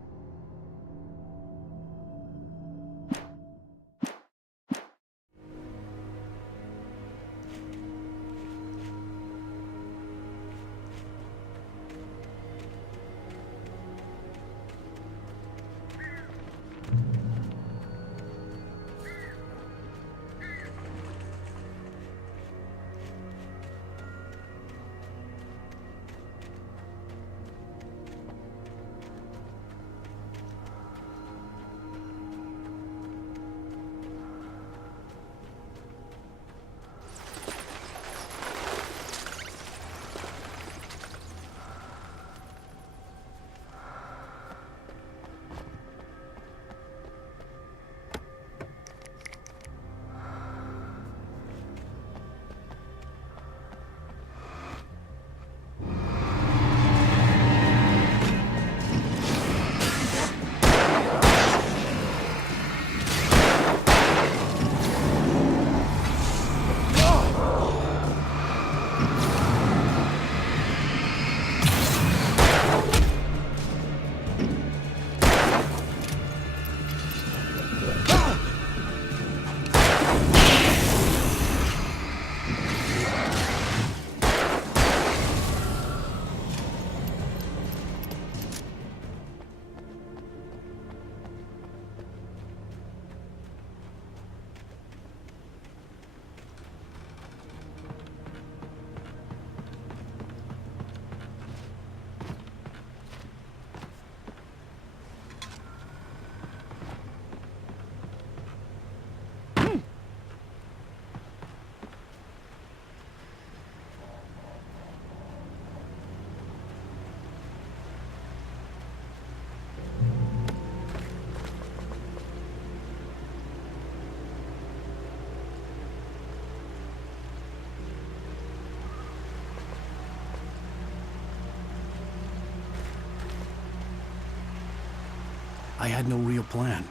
I had no real plan.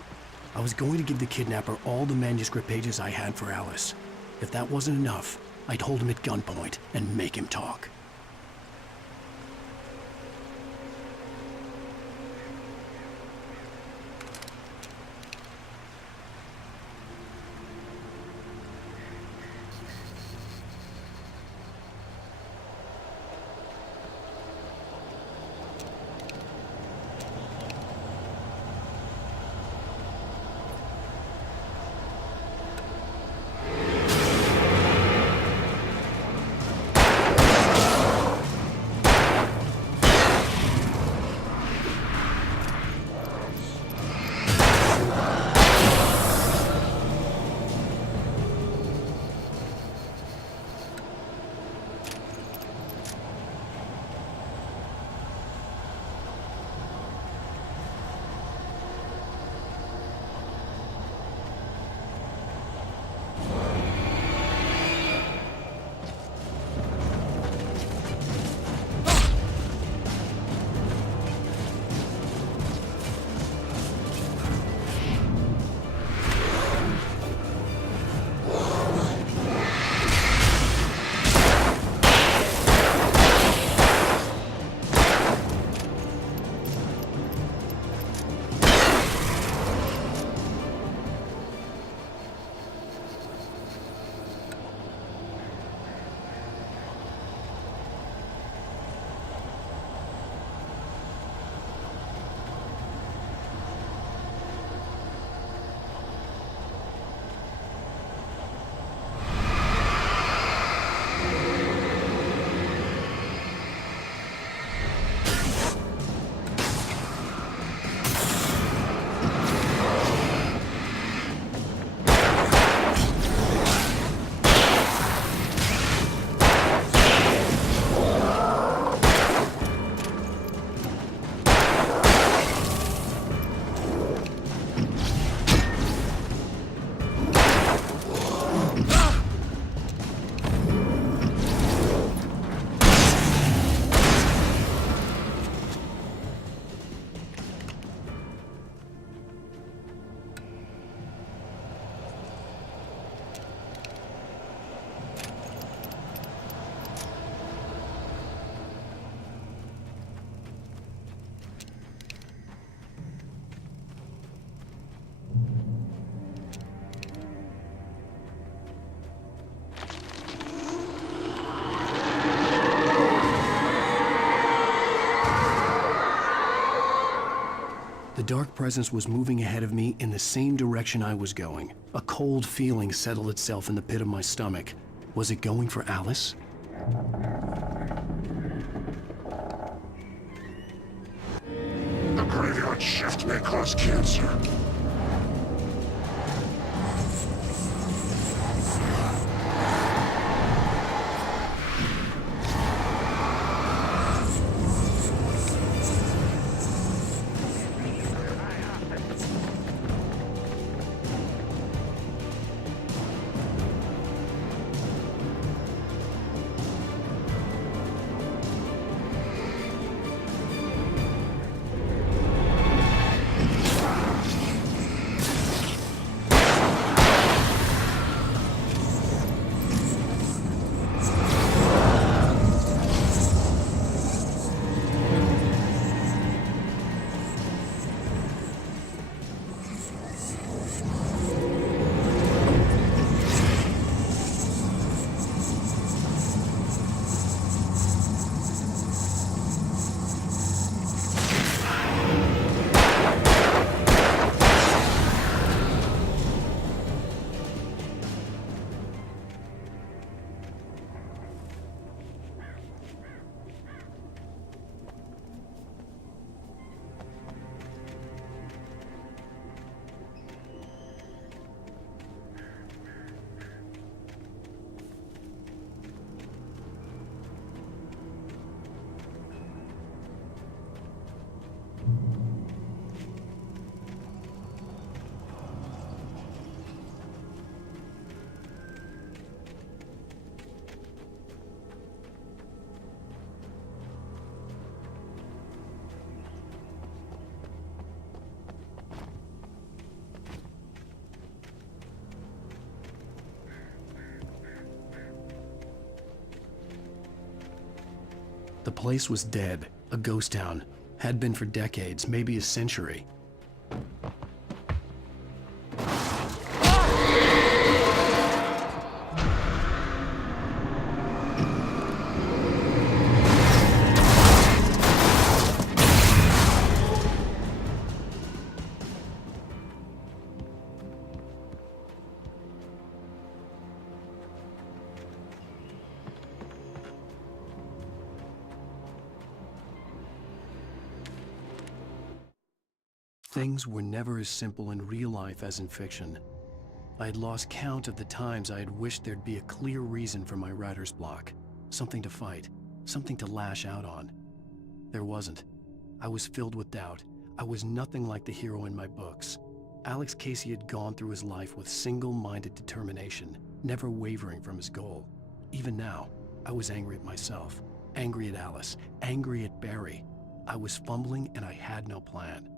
I was going to give the kidnapper all the manuscript pages I had for Alice. If that wasn't enough, I'd hold him at gunpoint and make him talk. dark presence was moving ahead of me in the same direction I was going. A cold feeling settled itself in the pit of my stomach. Was it going for Alice? The graveyard shift may cause cancer. The place was dead, a ghost town. Had been for decades, maybe a century. Things were never as simple in real life as in fiction. I had lost count of the times I had wished there'd be a clear reason for my writer's block. Something to fight, something to lash out on. There wasn't. I was filled with doubt. I was nothing like the hero in my books. Alex Casey had gone through his life with single-minded determination, never wavering from his goal. Even now, I was angry at myself, angry at Alice, angry at Barry. I was fumbling and I had no plan.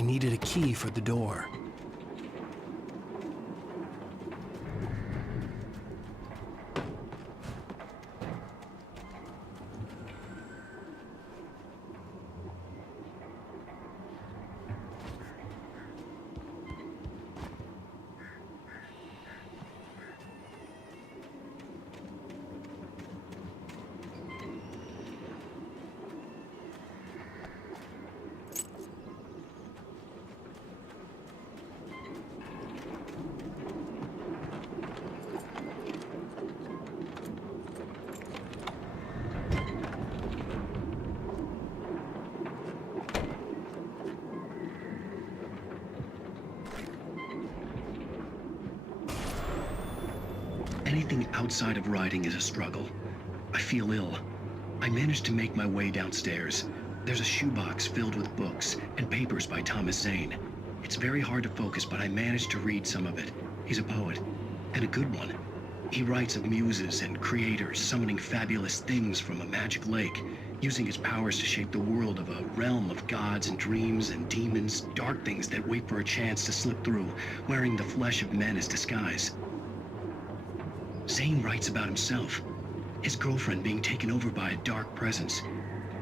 I needed a key for the door. Anything outside of riding is a struggle. I feel ill. I managed to make my way downstairs. There's a shoebox filled with books and papers by Thomas Zane. It's very hard to focus, but I managed to read some of it. He's a poet, and a good one. He writes of muses and creators summoning fabulous things from a magic lake, using his powers to shape the world of a realm of gods and dreams and demons, dark things that wait for a chance to slip through, wearing the flesh of men as disguise. Zane writes about himself, his girlfriend being taken over by a dark presence,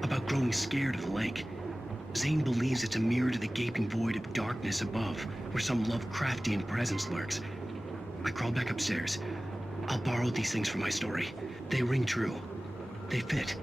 about growing scared of the lake. Zane believes it's a mirror to the gaping void of darkness above, where some Lovecraftian presence lurks. I crawl back upstairs. I'll borrow these things for my story. They ring true. They fit.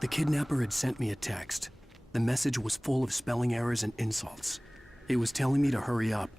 The kidnapper had sent me a text. The message was full of spelling errors and insults. It was telling me to hurry up.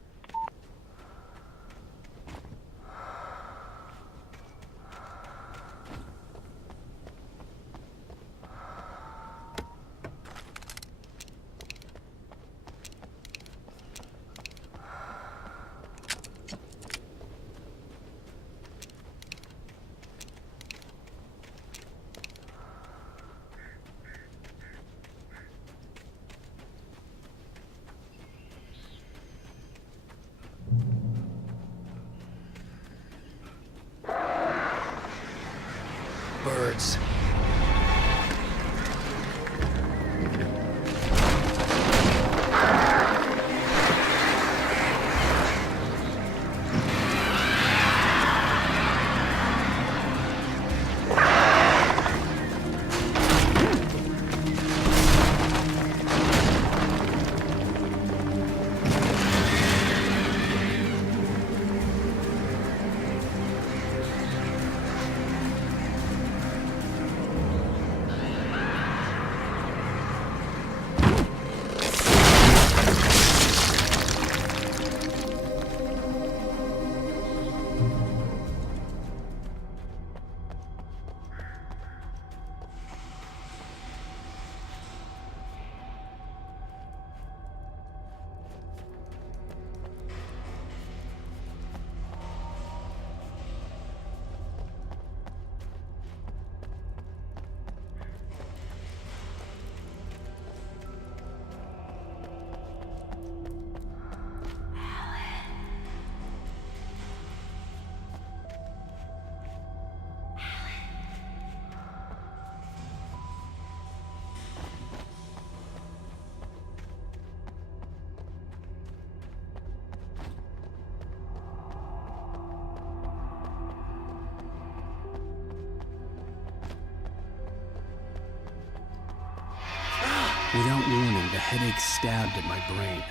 Without warning, the headache stabbed at my brain.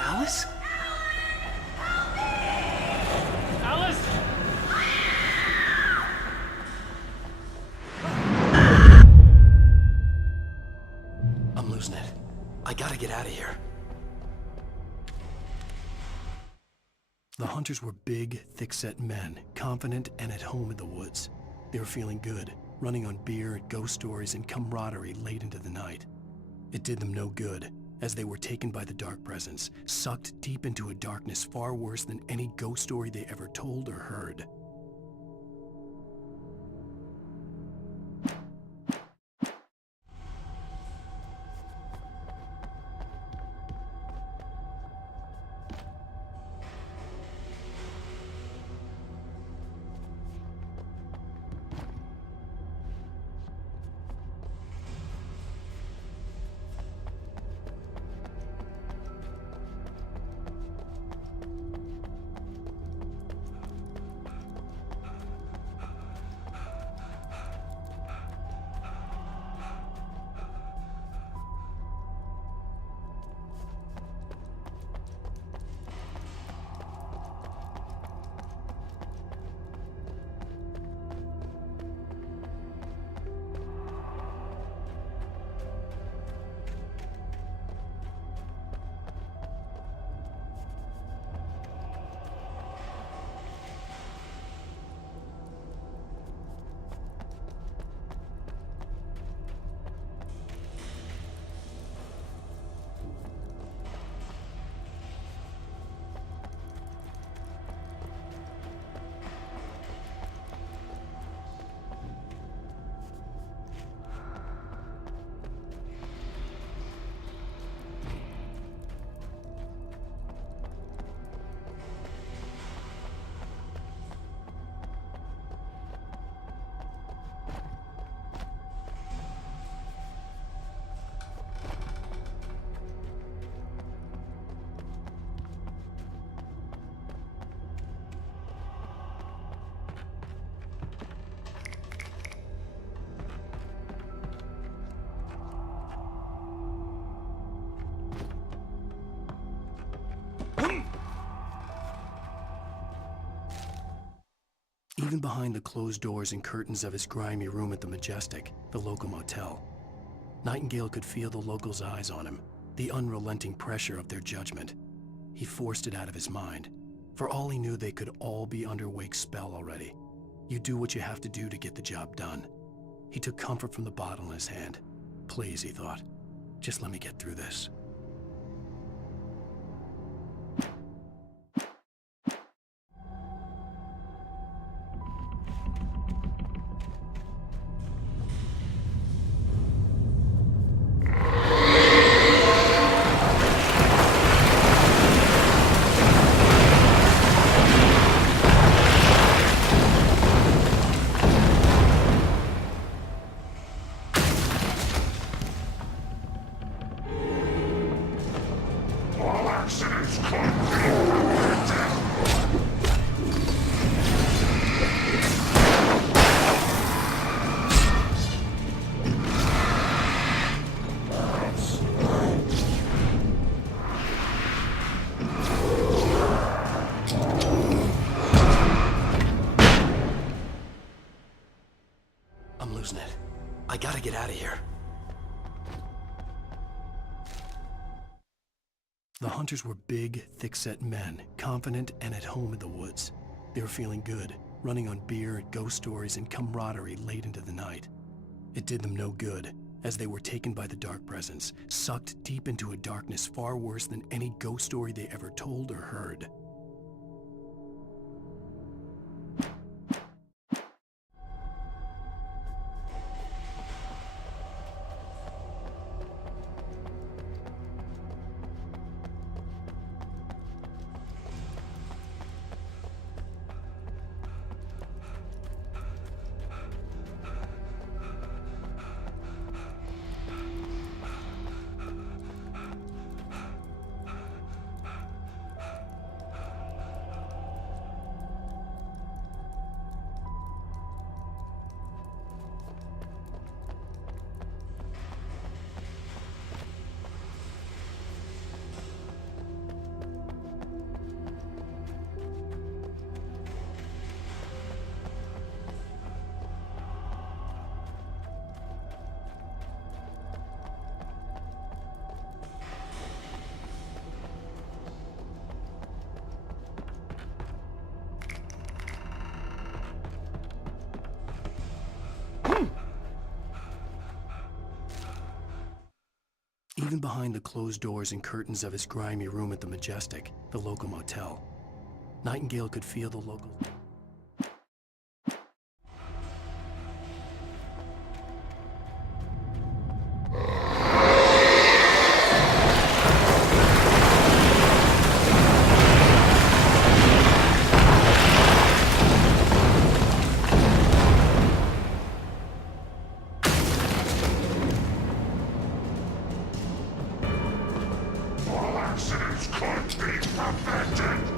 Alice? Alice! I'm losing it. I gotta get out of here. The hunters were big, thick-set men, confident and at home in the woods. They were feeling good, running on beer, ghost stories, and camaraderie late into the night. It did them no good, as they were taken by the dark presence, sucked deep into a darkness far worse than any ghost story they ever told or heard. Even behind the closed doors and curtains of his grimy room at the Majestic, the local motel, Nightingale could feel the locals' eyes on him, the unrelenting pressure of their judgment. He forced it out of his mind. For all he knew, they could all be under Wake's spell already. You do what you have to do to get the job done. He took comfort from the bottle in his hand. Please, he thought, just let me get through this. I'm losing it. I gotta get out of here. The hunters were big, thick-set men, confident and at home in the woods. They were feeling good, running on beer, ghost stories, and camaraderie late into the night. It did them no good, as they were taken by the dark presence, sucked deep into a darkness far worse than any ghost story they ever told or heard. even behind the closed doors and curtains of his grimy room at the Majestic, the local motel. Nightingale could feel the local... All accidents could be prevented!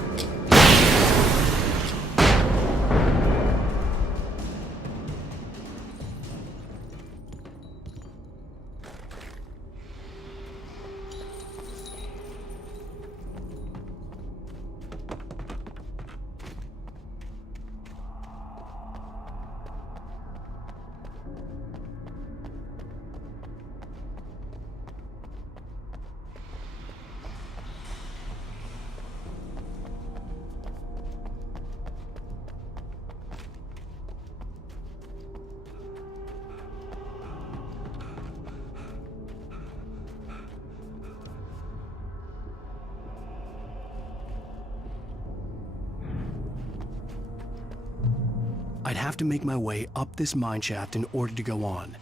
I'd have to make my way up this mineshaft in order to go on.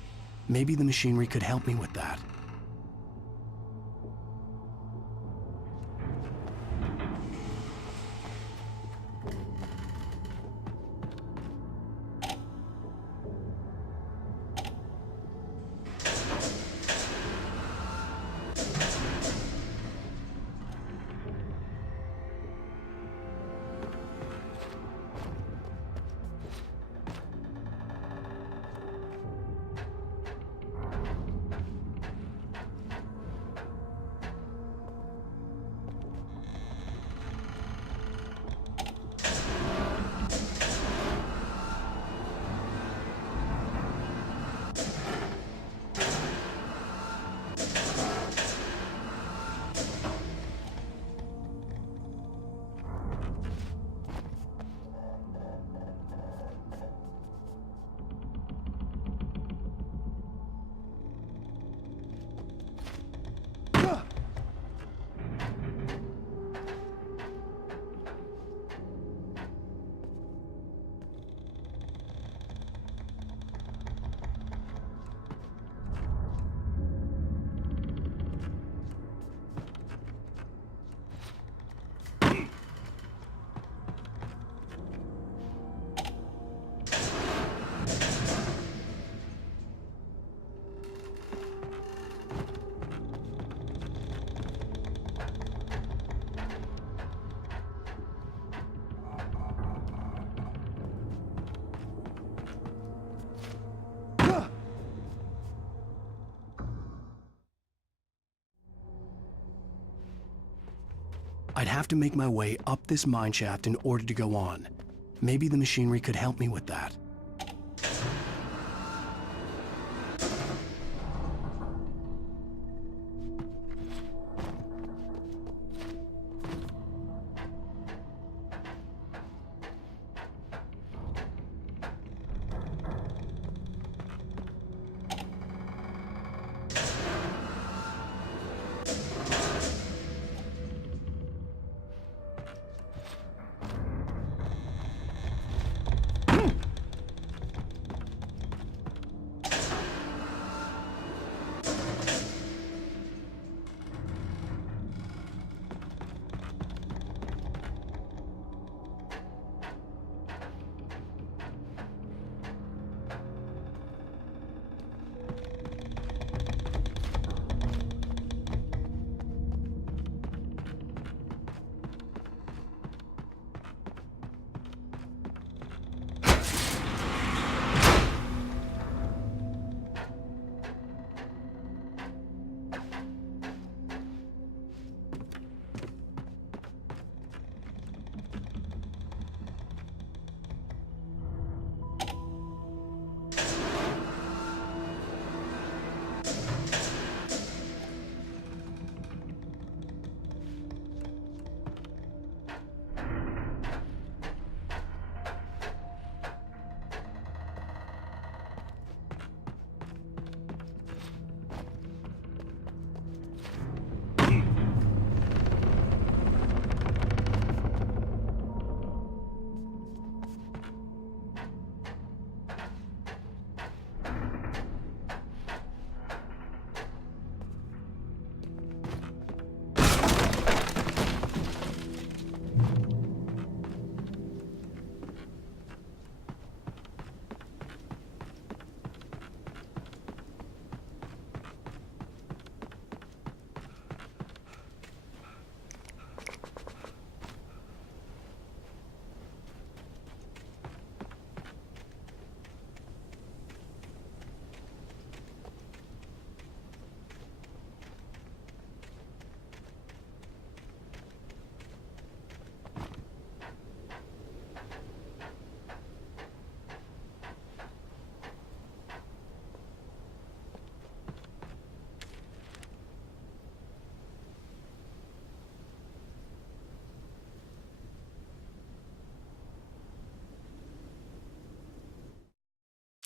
Maybe the machinery could help me with that. I'd have to make my way up this mineshaft in order to go on. Maybe the machinery could help me with that.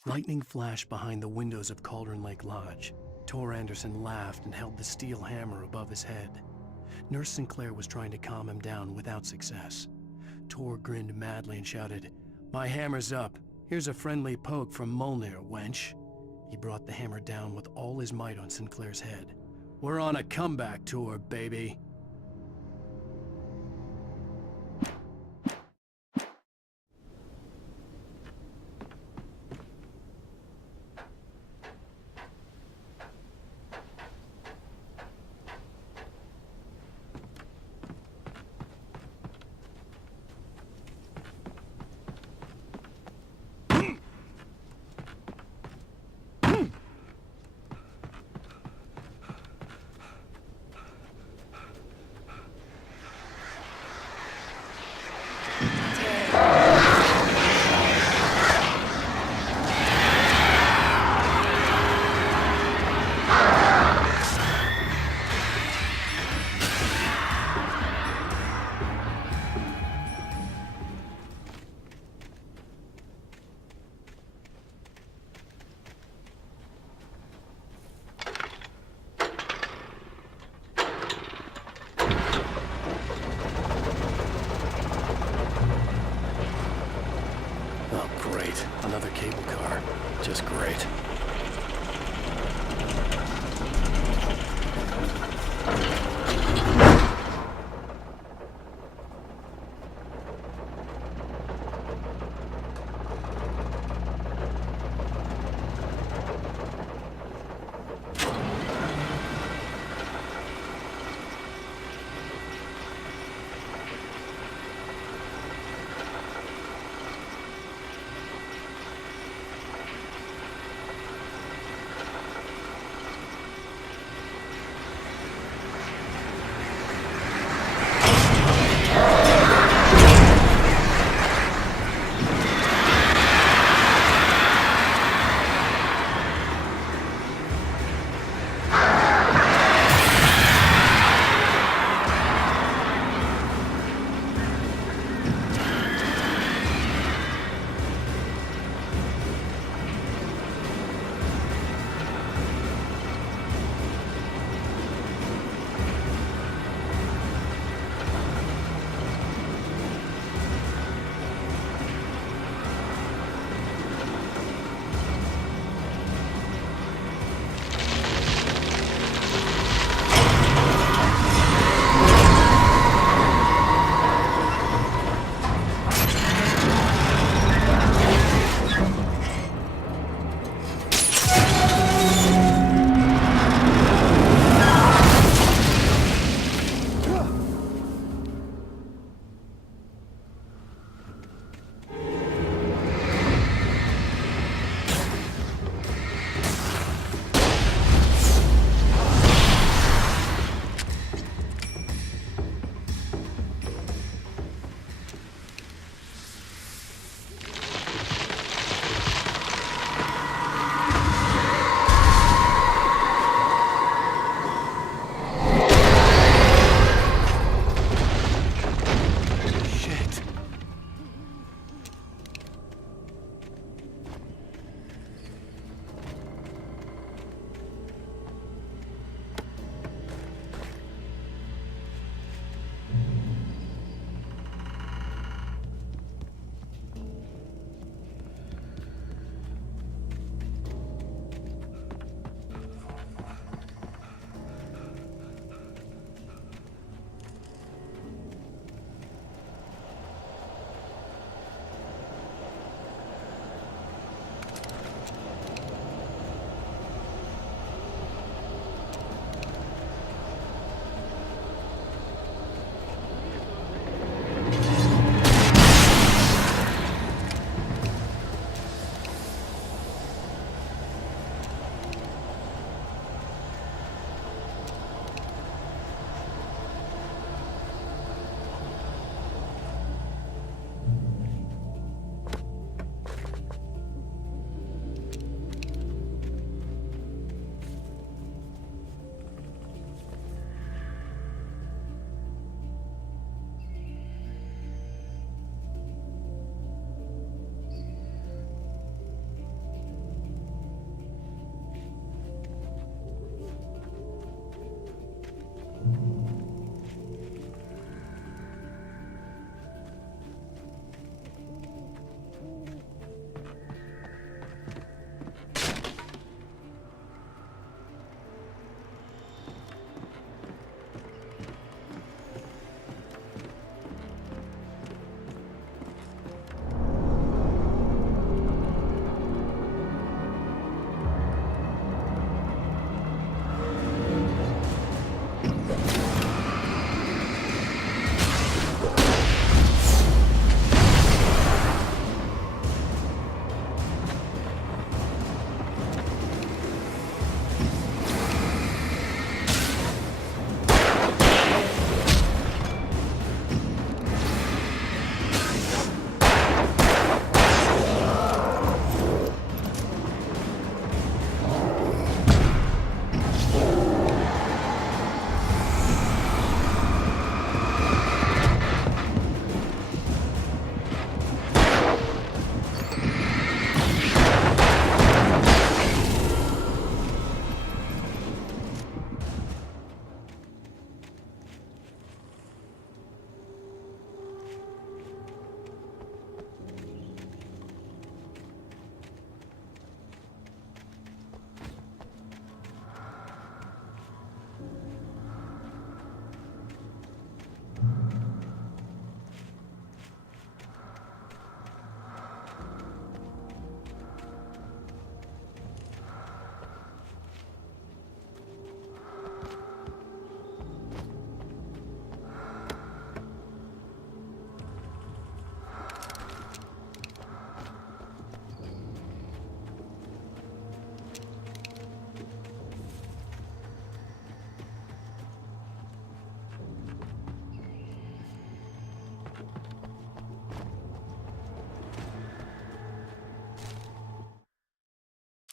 Lightning flashed behind the windows of Cauldron Lake Lodge. Tor Anderson laughed and held the steel hammer above his head. Nurse Sinclair was trying to calm him down without success. Tor grinned madly and shouted, "My hammer's up. Here's a friendly poke from Molnir, wench." He brought the hammer down with all his might on Sinclair's head. "We're on a comeback tour, baby." Another cable car. Just great.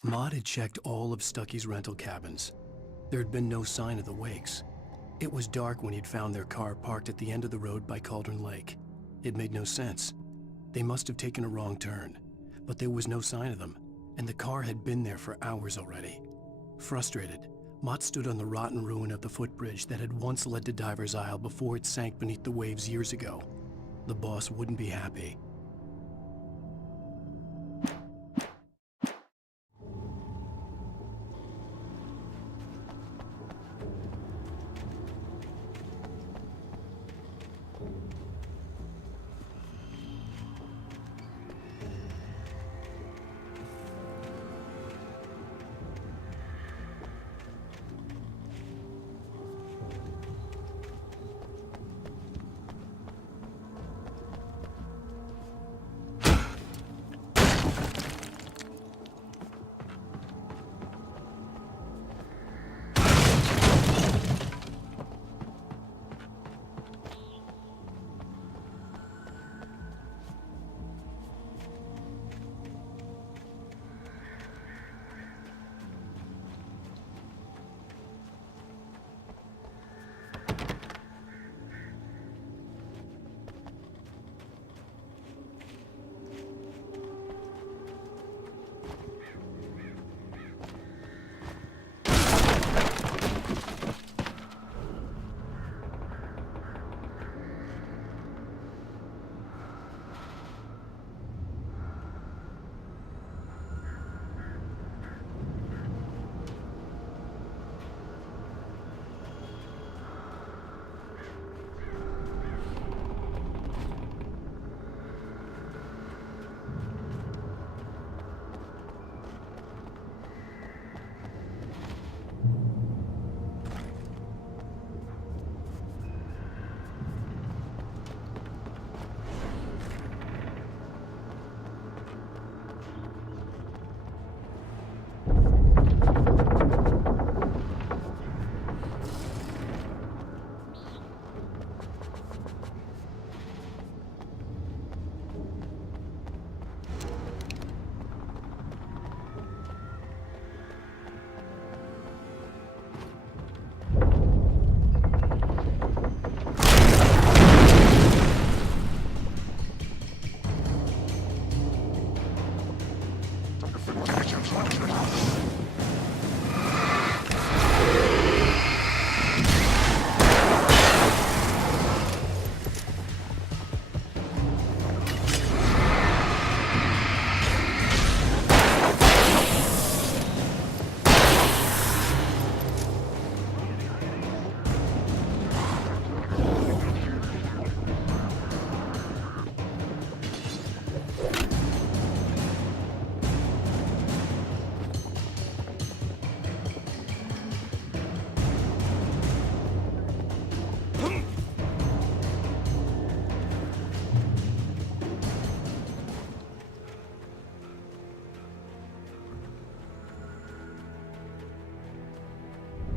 Maud had checked all of Stucky's rental cabins. There had been no sign of the Wakes. It was dark when he'd found their car parked at the end of the road by Cauldron Lake. It made no sense. They must have taken a wrong turn, but there was no sign of them, and the car had been there for hours already. Frustrated, Mott stood on the rotten ruin of the footbridge that had once led to Diver's Isle before it sank beneath the waves years ago. The boss wouldn't be happy.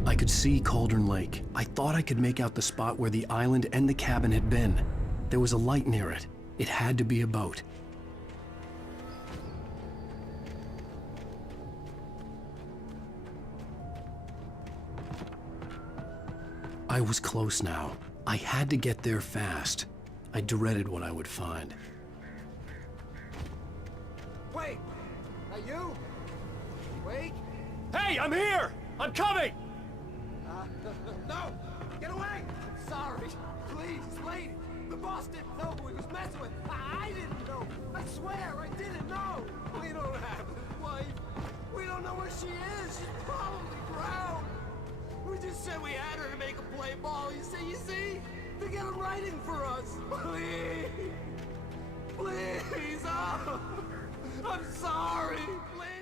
I could see Cauldron Lake. I thought I could make out the spot where the island and the cabin had been. There was a light near it. It had to be a boat. I was close now. I had to get there fast. I dreaded what I would find. Wait! Are you? Wait! Hey, I'm here! I'm coming! No! Get away! Sorry. Please, lady. The boss didn't know who he was messing with. I didn't know. I swear, I didn't know. We don't have his wife. We don't know where she is. She's probably drowned. We just said we had her to make a play ball. You see? To get him writing for us. Please. Please. Oh. I'm sorry. Please.